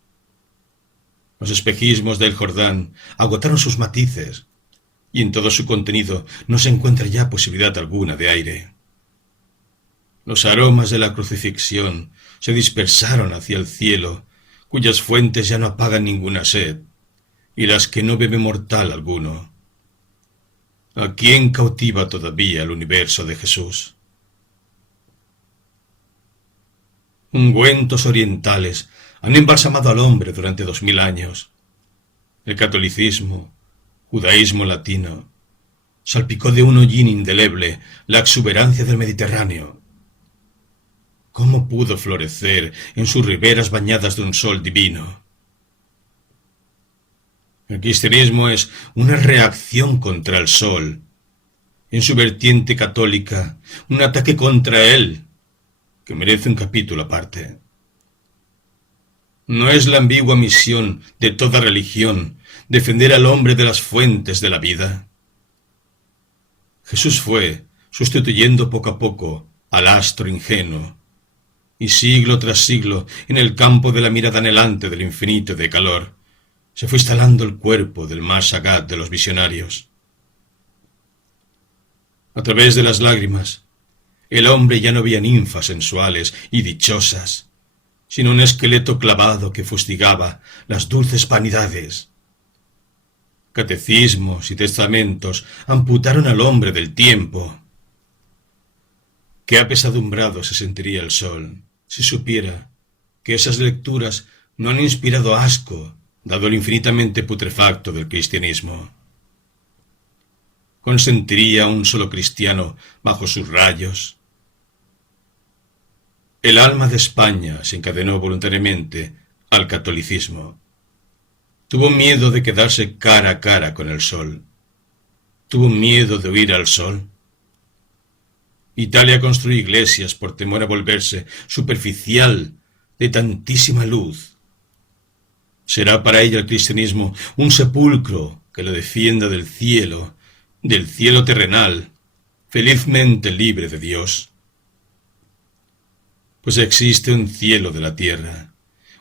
Los espejismos del Jordán agotaron sus matices, y en todo su contenido no se encuentra ya posibilidad alguna de aire. Los aromas de la crucifixión se dispersaron hacia el cielo, cuyas fuentes ya no apagan ninguna sed, y las que no bebe mortal alguno. ¿A quién cautiva todavía el universo de Jesús? Ungüentos orientales han embalsamado al hombre durante 2000 años. El catolicismo, judaísmo latino, salpicó de un hollín indeleble la exuberancia del Mediterráneo. ¿Cómo pudo florecer en sus riberas bañadas de un sol divino? El cristianismo es una reacción contra el sol. En su vertiente católica, un ataque contra él, que merece un capítulo aparte. ¿No es la ambigua misión de toda religión defender al hombre de las fuentes de la vida? Jesús fue sustituyendo poco a poco al astro ingenuo, y siglo tras siglo, en el campo de la mirada anhelante del infinito de calor, se fue instalando el cuerpo del más sagaz de los visionarios. A través de las lágrimas, el hombre ya no veía ninfas sensuales y dichosas, sino un esqueleto clavado que fustigaba las dulces vanidades. Catecismos y testamentos amputaron al hombre del tiempo. Qué apesadumbrado se sentiría el sol si supiera que esas lecturas no han inspirado asco, dado el infinitamente putrefacto del cristianismo. ¿Consentiría un solo cristiano bajo sus rayos? El alma de España se encadenó voluntariamente al catolicismo. Tuvo miedo de quedarse cara a cara con el sol. Tuvo miedo de huir al sol. Italia construyó iglesias por temor a volverse superficial de tantísima luz. ¿Será para ella el cristianismo un sepulcro que lo defienda del cielo terrenal, felizmente libre de Dios? Pues existe un cielo de la tierra,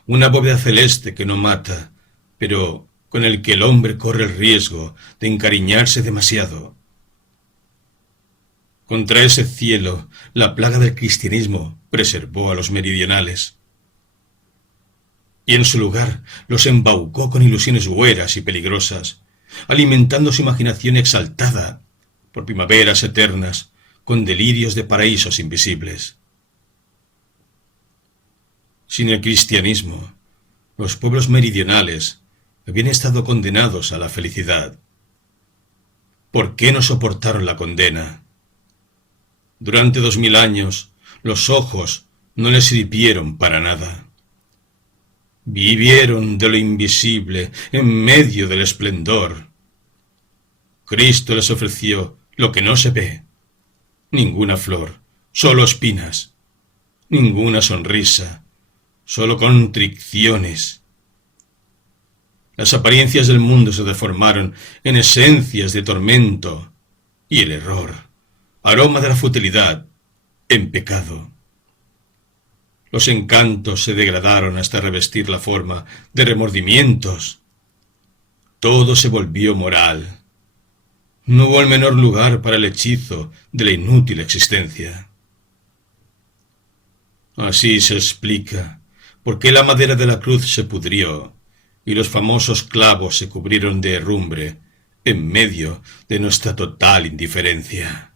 una bóveda celeste que no mata, pero con el que el hombre corre el riesgo de encariñarse demasiado. Contra ese cielo, la plaga del cristianismo preservó a los meridionales, y en su lugar los embaucó con ilusiones hueras y peligrosas, alimentando su imaginación exaltada por primaveras eternas, con delirios de paraísos invisibles. Sin el cristianismo, los pueblos meridionales habían estado condenados a la felicidad. ¿Por qué no soportaron la condena? Durante 2000 años, los ojos no les sirvieron para nada. Vivieron de lo invisible en medio del esplendor. Cristo les ofreció lo que no se ve. Ninguna flor, solo espinas. Ninguna sonrisa, solo contriciones. Las apariencias del mundo se deformaron en esencias de tormento, y el error, aroma de la futilidad, en pecado. Los encantos se degradaron hasta revestir la forma de remordimientos. Todo se volvió moral. No hubo el menor lugar para el hechizo de la inútil existencia. Así se explica por qué la madera de la cruz se pudrió y los famosos clavos se cubrieron de herrumbre en medio de nuestra total indiferencia.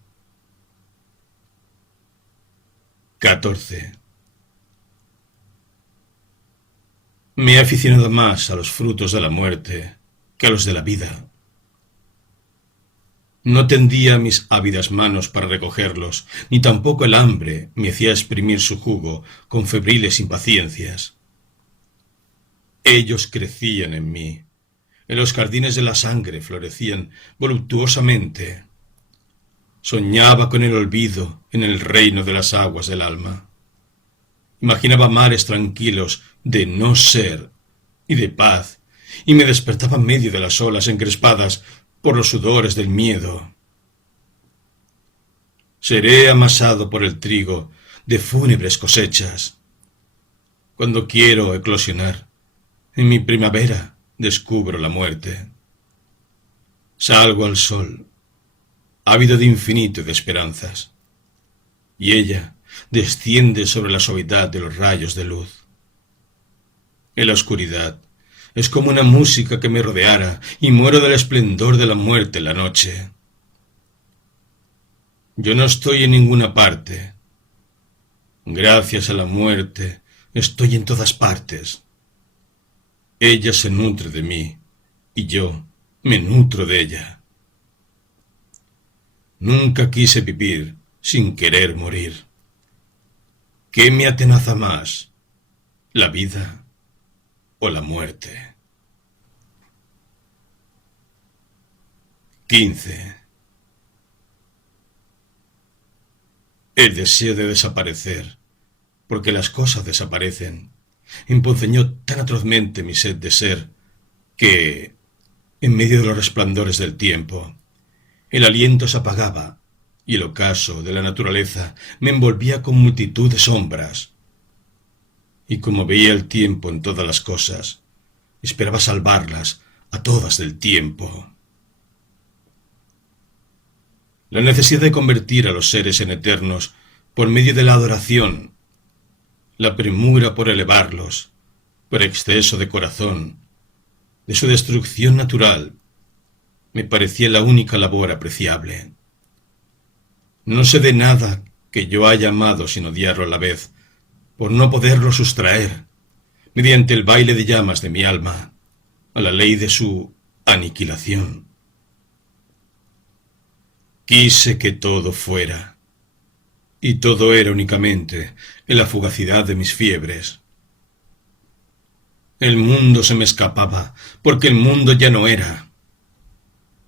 14. Me he aficionado más a los frutos de la muerte que a los de la vida. No tendía mis ávidas manos para recogerlos, ni tampoco el hambre me hacía exprimir su jugo con febriles impaciencias. Ellos crecían en mí, en los jardines de la sangre florecían voluptuosamente. Soñaba con el olvido en el reino de las aguas del alma. Imaginaba mares tranquilos de no ser y de paz, y me despertaba en medio de las olas encrespadas por los sudores del miedo. Seré amasado por el trigo de fúnebres cosechas. Cuando quiero eclosionar, en mi primavera descubro la muerte. Salgo al sol, ávido de infinito y de esperanzas, y ella desciende sobre la suavidad de los rayos de luz. En la oscuridad es como una música que me rodeara y muero del esplendor de la muerte en la noche. Yo no estoy en ninguna parte. Gracias a la muerte estoy en todas partes. Ella se nutre de mí y yo me nutro de ella. Nunca quise vivir sin querer morir. ¿Qué me atenaza más, la vida o la muerte? 15. El deseo de desaparecer, porque las cosas desaparecen, emponzoñó tan atrozmente mi sed de ser, que, en medio de los resplandores del tiempo, el aliento se apagaba, y el ocaso de la naturaleza me envolvía con multitud de sombras. Y como veía el tiempo en todas las cosas, esperaba salvarlas a todas del tiempo. La necesidad de convertir a los seres en eternos por medio de la adoración, la premura por elevarlos, por exceso de corazón, de su destrucción natural, me parecía la única labor apreciable. No sé de nada que yo haya amado sin odiarlo a la vez, por no poderlo sustraer, mediante el baile de llamas de mi alma, a la ley de su aniquilación. Quise que todo fuera, y todo era únicamente en la fugacidad de mis fiebres. El mundo se me escapaba, porque el mundo ya no era.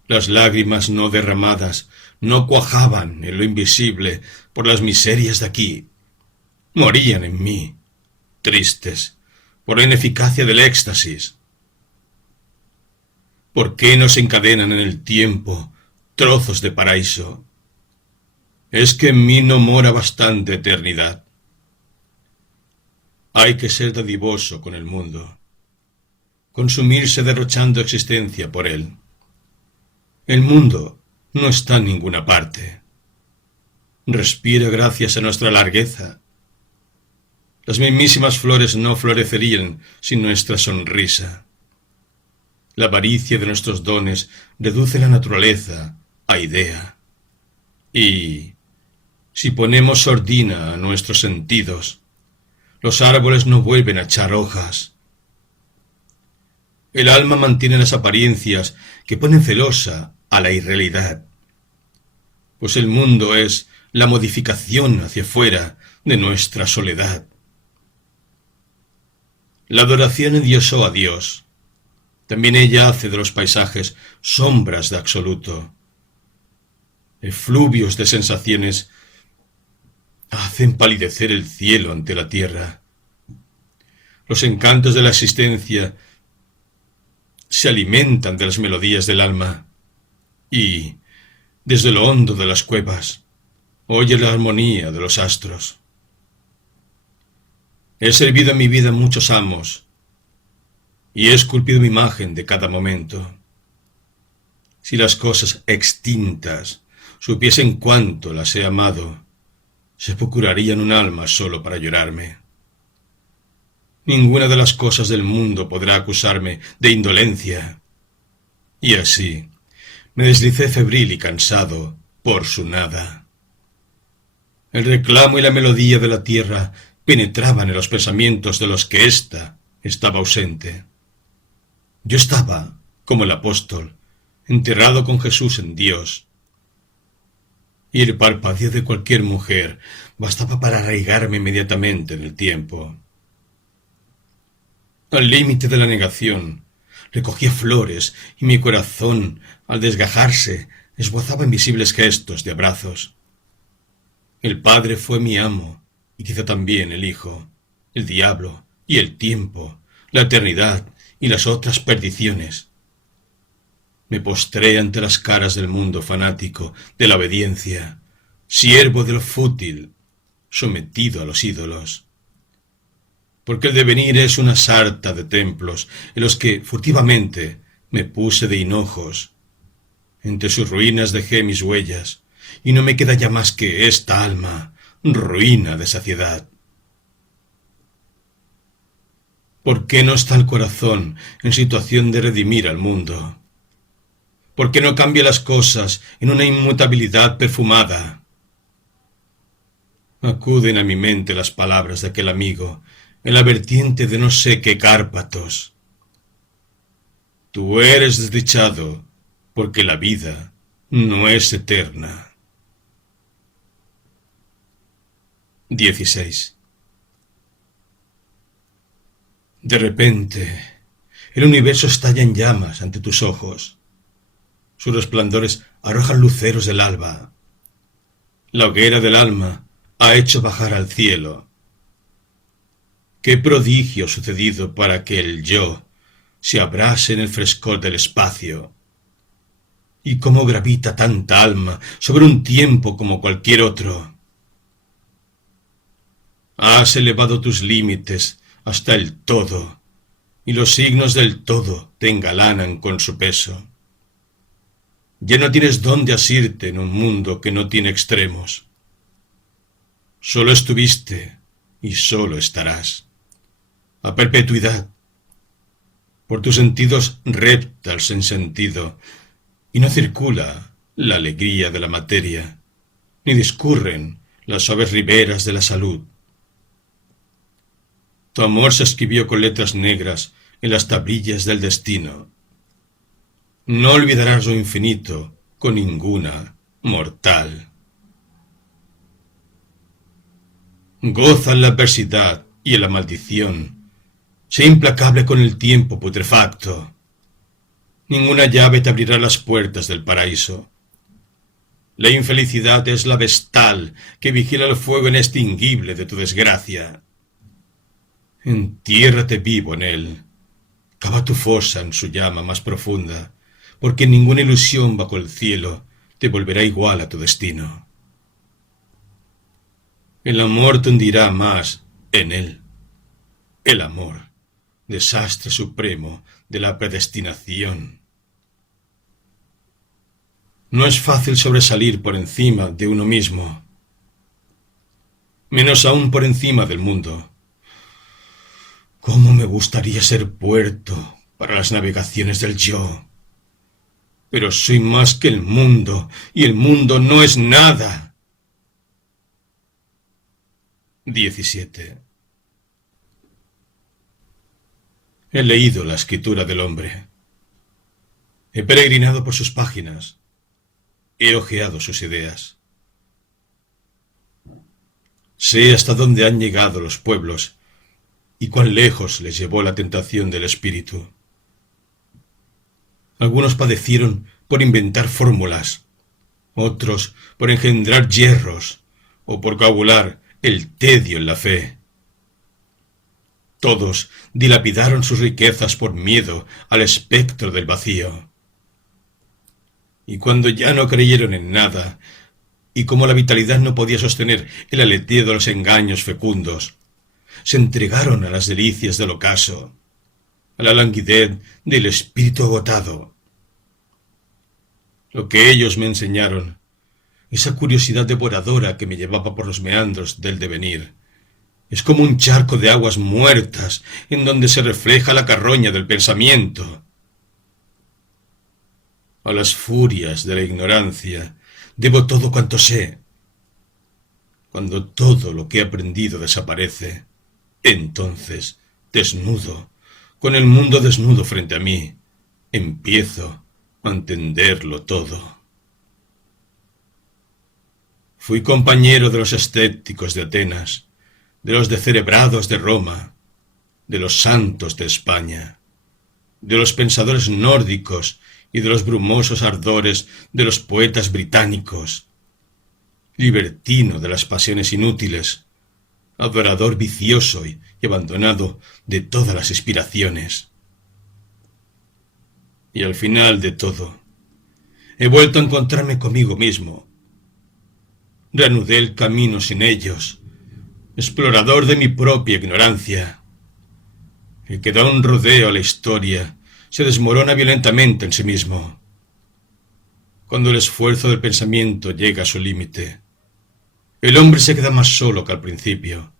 Las lágrimas no derramadas no cuajaban en lo invisible por las miserias de aquí. Morían en mí, tristes, por la ineficacia del éxtasis. ¿Por qué no se encadenan en el tiempo trozos de paraíso? Es que en mí no mora bastante eternidad. Hay que ser dadivoso con el mundo, consumirse derrochando existencia por él. El mundo no está en ninguna parte. Respira gracias a nuestra largueza. Las mismísimas flores no florecerían sin nuestra sonrisa. La avaricia de nuestros dones reduce la naturaleza a idea. Y, si ponemos sordina a nuestros sentidos, los árboles no vuelven a echar hojas. El alma mantiene las apariencias que ponen celosa a la irrealidad, pues el mundo es la modificación hacia fuera de nuestra soledad. La adoración endiosó a Dios. También ella hace de los paisajes sombras de absoluto. Efluvios de sensaciones hacen palidecer el cielo ante la tierra. Los encantos de la existencia se alimentan de las melodías del alma y, desde lo hondo de las cuevas, oye la armonía de los astros. He servido en mi vida a muchos amos y he esculpido mi imagen de cada momento. Si las cosas extintas supiesen cuánto las he amado, se procurarían un alma solo para llorarme. Ninguna de las cosas del mundo podrá acusarme de indolencia. Y así me deslicé febril y cansado por su nada. El reclamo y la melodía de la tierra penetraban en los pensamientos de los que ésta estaba ausente. Yo estaba, como el apóstol, enterrado con Jesús en Dios, y el parpadeo de cualquier mujer bastaba para arraigarme inmediatamente en el tiempo. Al límite de la negación, recogía flores y mi corazón, al desgajarse, esbozaba invisibles gestos de abrazos. El Padre fue mi amo, y quizá también el Hijo, el diablo y el tiempo, la eternidad y las otras perdiciones. Me postré ante las caras del mundo fanático de la obediencia, siervo de lo fútil, sometido a los ídolos. Porque el devenir es una sarta de templos en los que furtivamente me puse de hinojos, Entre sus ruinas dejé mis huellas, y no me queda ya más que esta alma, ruina de saciedad. ¿Por qué no está el corazón en situación de redimir al mundo? ¿Por qué no cambia las cosas en una inmutabilidad perfumada? Acuden a mi mente las palabras de aquel amigo en la vertiente de no sé qué Cárpatos. Tú eres desdichado, porque la vida no es eterna. 16. De repente, el universo estalla en llamas ante tus ojos. Sus resplandores arrojan luceros del alba. La hoguera del alma ha hecho bajar al cielo. Qué prodigio ha sucedido para que el yo se abrase en el frescor del espacio. Y cómo gravita tanta alma sobre un tiempo como cualquier otro. Has elevado tus límites hasta el todo, y los signos del todo te engalanan con su peso. Ya no tienes dónde asirte en un mundo que no tiene extremos. Solo estuviste y solo estarás. A perpetuidad. Por tus sentidos repta el sinsentido, y no circula la alegría de la materia, ni discurren las suaves riberas de la salud. Tu amor se escribió con letras negras en las tablillas del destino. No olvidarás lo infinito con ninguna mortal. Goza en la adversidad y en la maldición. Sé implacable con el tiempo putrefacto. Ninguna llave te abrirá las puertas del paraíso. La infelicidad es la vestal que vigila el fuego inextinguible de tu desgracia. Entiérrate vivo en él. Cava tu fosa en su llama más profunda, porque ninguna ilusión bajo el cielo te volverá igual a tu destino. El amor te hundirá más en él. El amor, desastre supremo de la predestinación. No es fácil sobresalir por encima de uno mismo, menos aún por encima del mundo. ¿Cómo me gustaría ser puerto para las navegaciones del yo? Pero soy más que el mundo, y el mundo no es nada. 17. He leído la escritura del hombre. He peregrinado por sus páginas. He hojeado sus ideas. Sé hasta dónde han llegado los pueblos y cuán lejos les llevó la tentación del espíritu. Algunos padecieron por inventar fórmulas, otros por engendrar hierros o por coagular el tedio en la fe. Todos dilapidaron sus riquezas por miedo al espectro del vacío. Y cuando ya no creyeron en nada, y como la vitalidad no podía sostener el aleteo de los engaños fecundos, se entregaron a las delicias del ocaso, a la languidez del espíritu agotado. Lo que ellos me enseñaron, esa curiosidad devoradora que me llevaba por los meandros del devenir, es como un charco de aguas muertas en donde se refleja la carroña del pensamiento. A las furias de la ignorancia debo todo cuanto sé. Cuando todo lo que he aprendido desaparece, entonces, desnudo, con el mundo desnudo frente a mí, empiezo a entenderlo todo. Fui compañero de los escépticos de Atenas, de los descerebrados de Roma, de los santos de España, de los pensadores nórdicos y de los brumosos ardores de los poetas británicos, libertino de las pasiones inútiles, adorador vicioso y abandonado de todas las inspiraciones. Y al final de todo, he vuelto a encontrarme conmigo mismo. Reanudé el camino sin ellos, explorador de mi propia ignorancia. El que da un rodeo a la historia se desmorona violentamente en sí mismo. Cuando el esfuerzo del pensamiento llega a su límite, el hombre se queda más solo que al principio,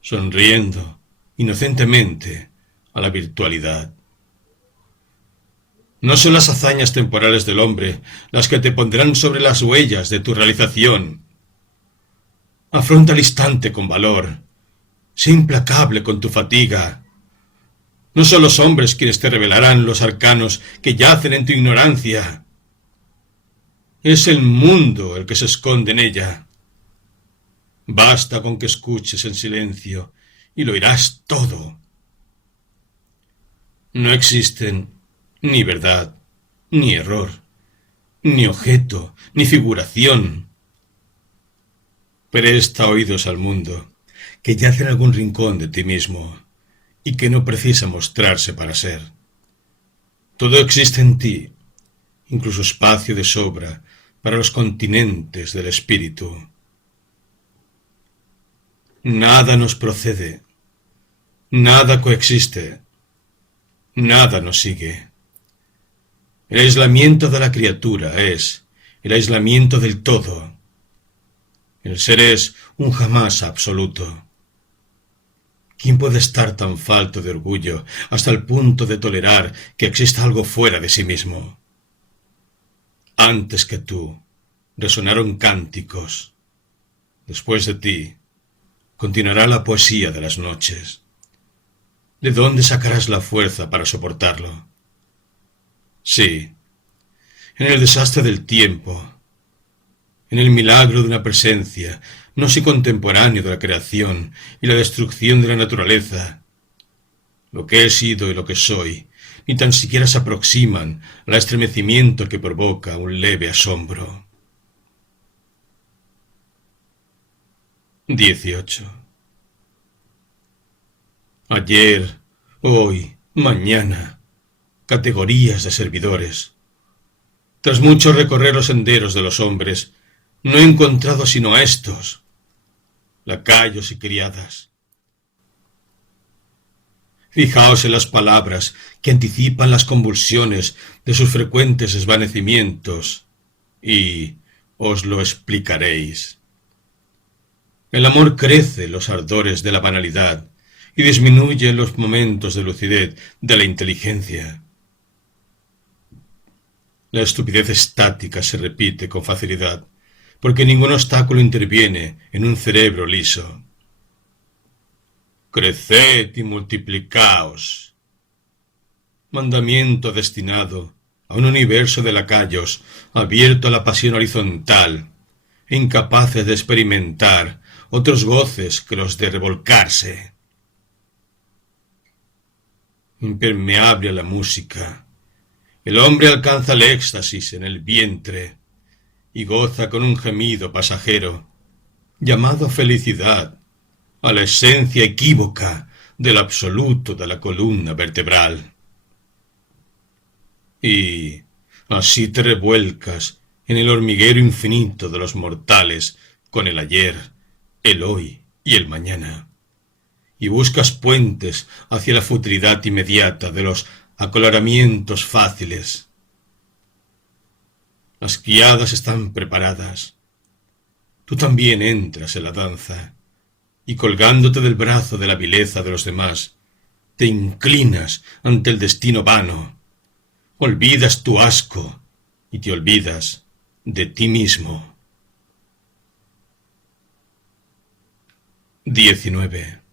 sonriendo inocentemente a la virtualidad. No son las hazañas temporales del hombre las que te pondrán sobre las huellas de tu realización. Afronta el instante con valor. Sé implacable con tu fatiga. No son los hombres quienes te revelarán los arcanos que yacen en tu ignorancia. Es el mundo el que se esconde en ella. Basta con que escuches en silencio y lo oirás todo. No existen ni verdad, ni error, ni objeto, ni figuración. Presta oídos al mundo, que yace en algún rincón de ti mismo, y que no precisa mostrarse para ser. Todo existe en ti, incluso espacio de sobra para los continentes del espíritu. Nada nos procede, nada coexiste, nada nos sigue. El aislamiento de la criatura es el aislamiento del todo. El ser es un jamás absoluto. ¿Quién puede estar tan falto de orgullo hasta el punto de tolerar que exista algo fuera de sí mismo? Antes que tú, resonaron cánticos. Después de ti, continuará la poesía de las noches. ¿De dónde sacarás la fuerza para soportarlo? Sí, en el desastre del tiempo, en el milagro de una presencia, no soy contemporáneo de la creación y la destrucción de la naturaleza. Lo que he sido y lo que soy, ni tan siquiera se aproximan al estremecimiento que provoca un leve asombro. 18. Ayer, hoy, mañana, categorías de servidores. Tras mucho recorrer los senderos de los hombres, no he encontrado sino a estos, lacayos y criadas. Fijaos en las palabras que anticipan las convulsiones de sus frecuentes desvanecimientos, y os lo explicaréis. El amor crece en los ardores de la banalidad y disminuye en los momentos de lucidez de la inteligencia. La estupidez estática se repite con facilidad, porque ningún obstáculo interviene en un cerebro liso. Creced y multiplicaos. Mandamiento destinado a un universo de lacayos abierto a la pasión horizontal, e incapaces de experimentar otros goces que los de revolcarse. Impermeable a la música, el hombre alcanza el éxtasis en el vientre y goza con un gemido pasajero, llamado felicidad, a la esencia equívoca del absoluto de la columna vertebral. Y así te revuelcas en el hormiguero infinito de los mortales con el ayer, el hoy y el mañana, y buscas puentes hacia la futilidad inmediata de los acoloramientos fáciles. Las guiadas están preparadas. Tú también entras en la danza, y colgándote del brazo de la vileza de los demás, te inclinas ante el destino vano, olvidas tu asco y te olvidas de ti mismo. 19.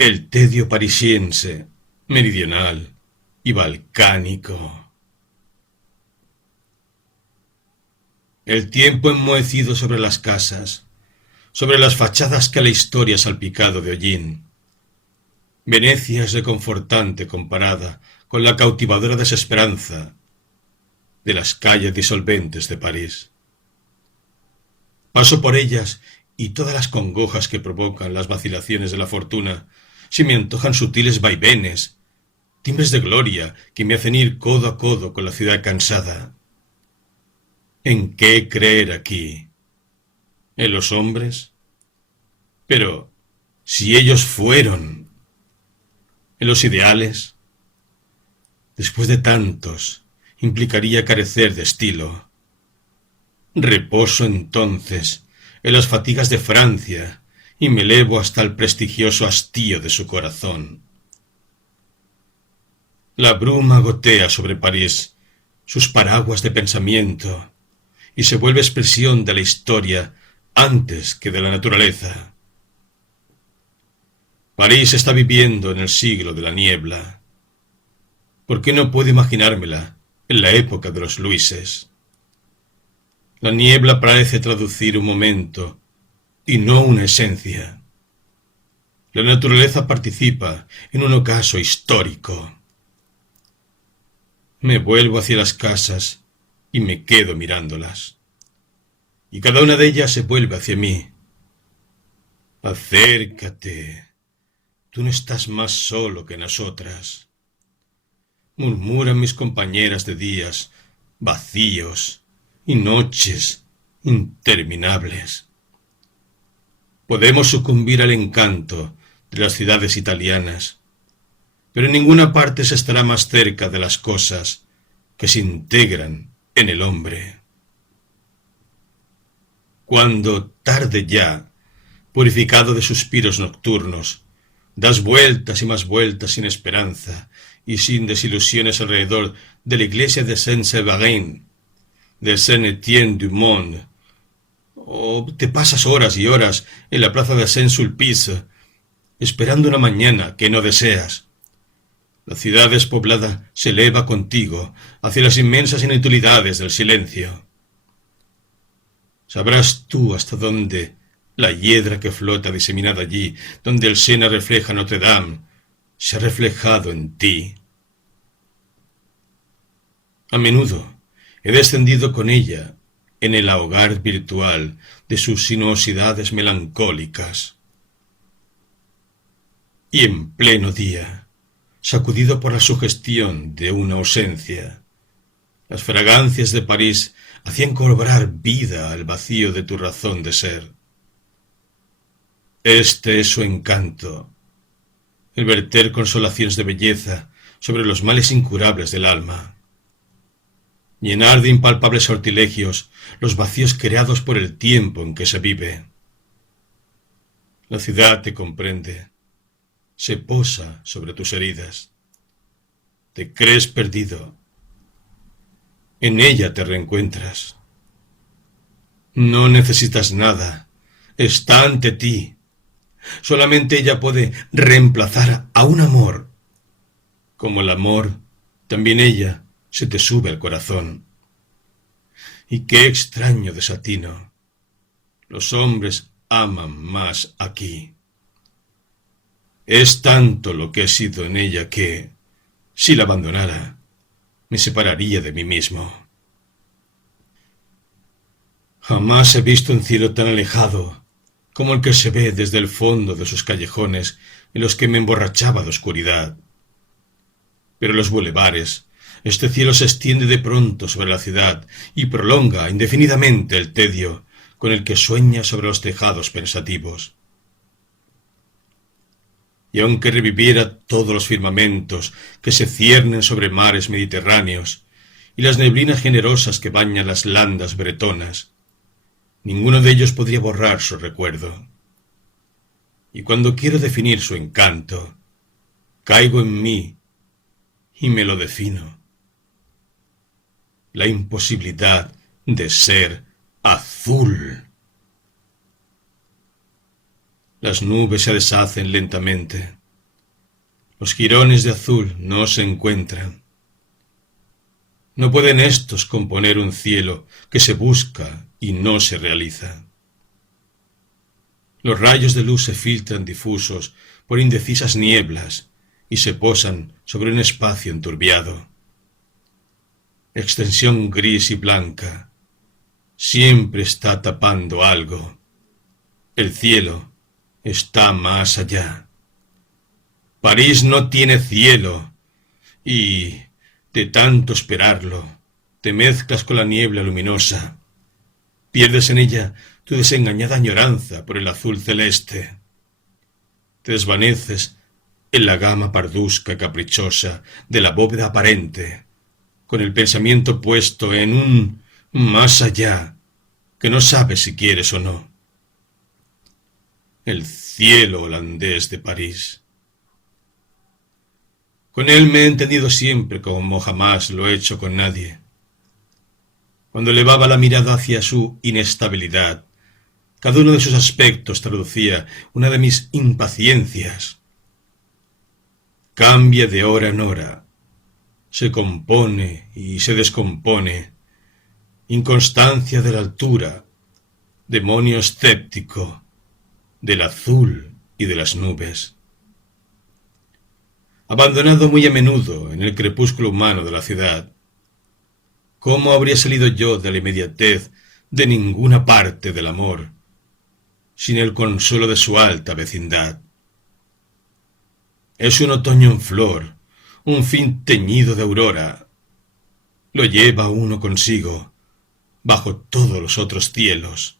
El tedio parisiense, meridional y balcánico. El tiempo enmohecido sobre las casas, sobre las fachadas que la historia ha salpicado de hollín. Venecia es reconfortante comparada con la cautivadora desesperanza de las calles disolventes de París. Paso por ellas y todas las congojas que provocan las vacilaciones de la fortuna se me antojan sutiles vaivenes, timbres de gloria que me hacen ir codo a codo con la ciudad cansada. ¿En qué creer aquí? ¿En los hombres? Pero si ellos fueron, ¿en los ideales? Después de tantos implicaría carecer de estilo. Reposo entonces en las fatigas de Francia y me elevo hasta el prestigioso hastío de su corazón. La bruma gotea sobre París sus paraguas de pensamiento y se vuelve expresión de la historia antes que de la naturaleza. París está viviendo en el siglo de la niebla. ¿Por qué no puedo imaginármela en la época de los Luises? La niebla parece traducir un momento y no una esencia. La naturaleza participa en un ocaso histórico. Me vuelvo hacia las casas y me quedo mirándolas. Y cada una de ellas se vuelve hacia mí. Acércate. Tú no estás más solo que nosotras. Murmuran mis compañeras de días vacíos y noches interminables. Podemos sucumbir al encanto de las ciudades italianas, pero en ninguna parte se estará más cerca de las cosas que se integran en el hombre. Cuando, tarde ya, purificado de suspiros nocturnos, das vueltas y más vueltas sin esperanza y sin desilusiones alrededor de la iglesia de Saint-Séverin, de Saint-Étienne-du-Mont, o te pasas horas y horas en la plaza de Saint-Sulpice, esperando una mañana que no deseas. La ciudad despoblada se eleva contigo hacia las inmensas inutilidades del silencio. Sabrás tú hasta dónde la hiedra que flota diseminada allí, donde el Sena refleja Notre Dame, se ha reflejado en ti. A menudo he descendido con ella en el ahogar virtual de sus sinuosidades melancólicas. Y en pleno día, sacudido por la sugestión de una ausencia, las fragancias de París hacían cobrar vida al vacío de tu razón de ser. Este es su encanto, el verter consolaciones de belleza sobre los males incurables del alma, llenar de impalpables sortilegios los vacíos creados por el tiempo en que se vive. La ciudad te comprende, se posa sobre tus heridas, te crees perdido, en ella te reencuentras. No necesitas nada, está ante ti. Solamente ella puede reemplazar a un amor. Como el amor, también ella se te sube al corazón. Y qué extraño desatino. Los hombres aman más aquí. Es tanto lo que he sido en ella que, si la abandonara, me separaría de mí mismo. Jamás he visto un cielo tan alejado como el que se ve desde el fondo de sus callejones en los que me emborrachaba de oscuridad. Pero en los bulevares, este cielo se extiende de pronto sobre la ciudad y prolonga indefinidamente el tedio con el que sueña sobre los tejados pensativos. Y aunque reviviera todos los firmamentos que se ciernen sobre mares mediterráneos y las neblinas generosas que bañan las landas bretonas, ninguno de ellos podría borrar su recuerdo. Y cuando quiero definir su encanto, caigo en mí y me lo defino. La imposibilidad de ser azul. Las nubes se deshacen lentamente. Los jirones de azul no se encuentran. No pueden éstos componer un cielo que se busca y no se realiza. Los rayos de luz se filtran difusos por indecisas nieblas y se posan sobre un espacio enturbiado. Extensión gris y blanca siempre está tapando algo. El cielo está más allá. París no tiene cielo y, de tanto esperarlo, te mezclas con la niebla luminosa. Pierdes en ella tu desengañada añoranza por el azul celeste. Te desvaneces en la gama parduzca caprichosa de la bóveda aparente, con el pensamiento puesto en un más allá que no sabes si quieres o no. El cielo holandés de París. Con él me he entendido siempre como jamás lo he hecho con nadie. Cuando elevaba la mirada hacia su inestabilidad, cada uno de sus aspectos traducía una de mis impaciencias. Cambia de hora en hora, se compone y se descompone, inconstancia de la altura, demonio escéptico, del azul y de las nubes. Abandonado muy a menudo en el crepúsculo humano de la ciudad, ¿cómo habría salido yo de la inmediatez de ninguna parte del amor, sin el consuelo de su alta vecindad? Es un otoño en flor, un fin teñido de aurora. Lo lleva uno consigo, bajo todos los otros cielos.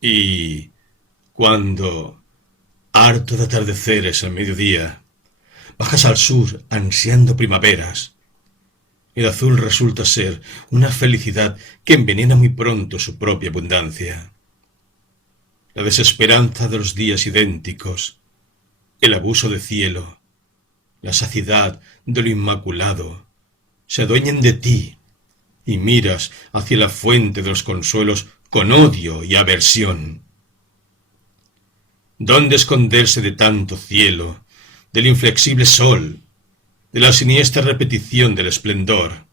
Y cuando, harto de atardeceres al mediodía, bajas al sur ansiando primaveras, el azul resulta ser una felicidad que envenena muy pronto su propia abundancia. La desesperanza de los días idénticos, el abuso de cielo, la saciedad de lo inmaculado, se adueñan de ti y miras hacia la fuente de los consuelos con odio y aversión. ¿Dónde esconderse de tanto cielo, del inflexible sol, de la siniestra repetición del esplendor?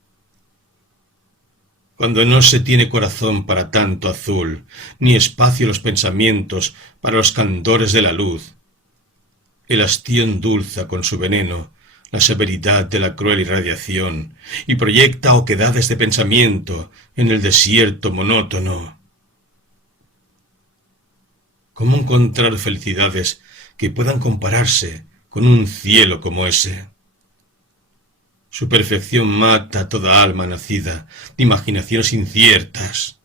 Cuando no se tiene corazón para tanto azul, ni espacio los pensamientos para los candores de la luz, el hastío endulza con su veneno la severidad de la cruel irradiación y proyecta oquedades de pensamiento en el desierto monótono. ¿Cómo encontrar felicidades que puedan compararse con un cielo como ese? Su perfección mata a toda alma nacida de imaginaciones inciertas,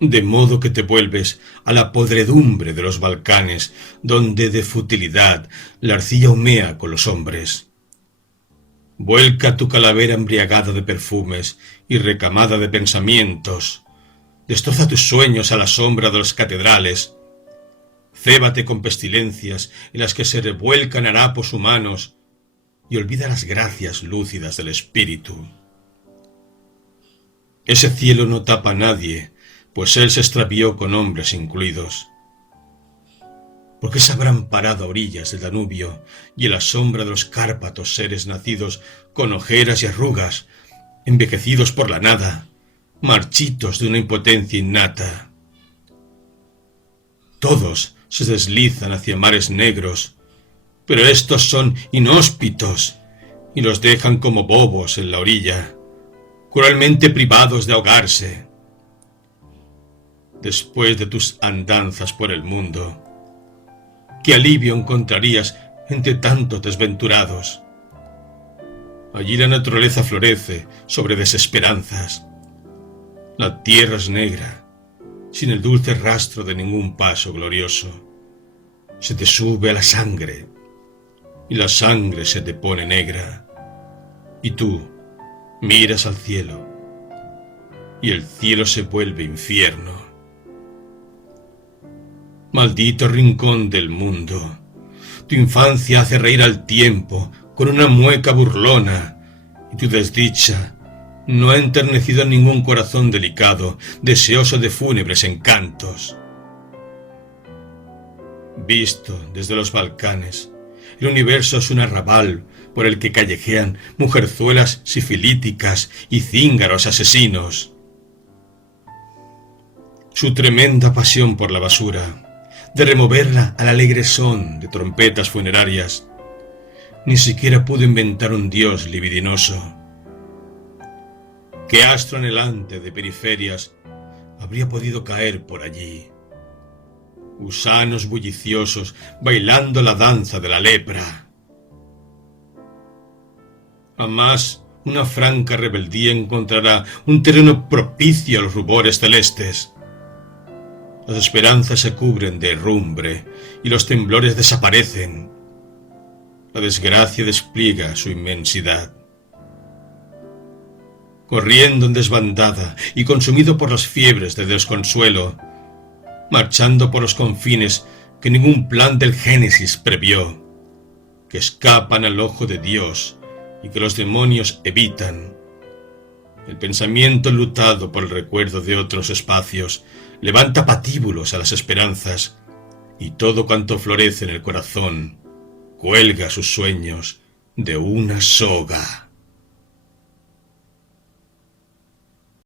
de modo que te vuelves a la podredumbre de los Balcanes, donde de futilidad la arcilla humea con los hombres. Vuelca tu calavera embriagada de perfumes y recamada de pensamientos, destroza tus sueños a la sombra de las catedrales, cébate con pestilencias en las que se revuelcan harapos humanos y olvida las gracias lúcidas del espíritu. Ese cielo no tapa a nadie, pues él se extravió con hombres incluidos. ¿Por qué se habrán parado a orillas del Danubio y en la sombra de los Cárpatos seres nacidos con ojeras y arrugas, envejecidos por la nada, marchitos de una impotencia innata? Todos se deslizan hacia mares negros, pero estos son inhóspitos y los dejan como bobos en la orilla, cruelmente privados de ahogarse. Después de tus andanzas por el mundo, ¿qué alivio encontrarías entre tantos desventurados? Allí la naturaleza florece sobre desesperanzas. La tierra es negra, sin el dulce rastro de ningún paso glorioso. Se te sube a la sangre, y la sangre se te pone negra. Y tú miras al cielo, y el cielo se vuelve infierno. Maldito rincón del mundo, tu infancia hace reír al tiempo con una mueca burlona, y tu desdicha no ha enternecido ningún corazón delicado, deseoso de fúnebres encantos. Visto desde los Balcanes, el universo es un arrabal por el que callejean mujerzuelas sifilíticas y cíngaros asesinos. Su tremenda pasión por la basura, de removerla al alegre son de trompetas funerarias, ni siquiera pudo inventar un dios libidinoso. ¿Qué astro anhelante de periferias habría podido caer por allí? Gusanos bulliciosos bailando la danza de la lepra. Jamás una franca rebeldía encontrará un terreno propicio a los rubores celestes. Las esperanzas se cubren de herrumbre y los temblores desaparecen. la desgracia despliega su inmensidad. Corriendo en desbandada y consumido por las fiebres de desconsuelo, marchando por los confines que ningún plan del Génesis previó, que escapan al ojo de Dios y que los demonios evitan. El pensamiento enlutado por el recuerdo de otros espacios levanta patíbulos a las esperanzas, y todo cuanto florece en el corazón cuelga sus sueños de una soga.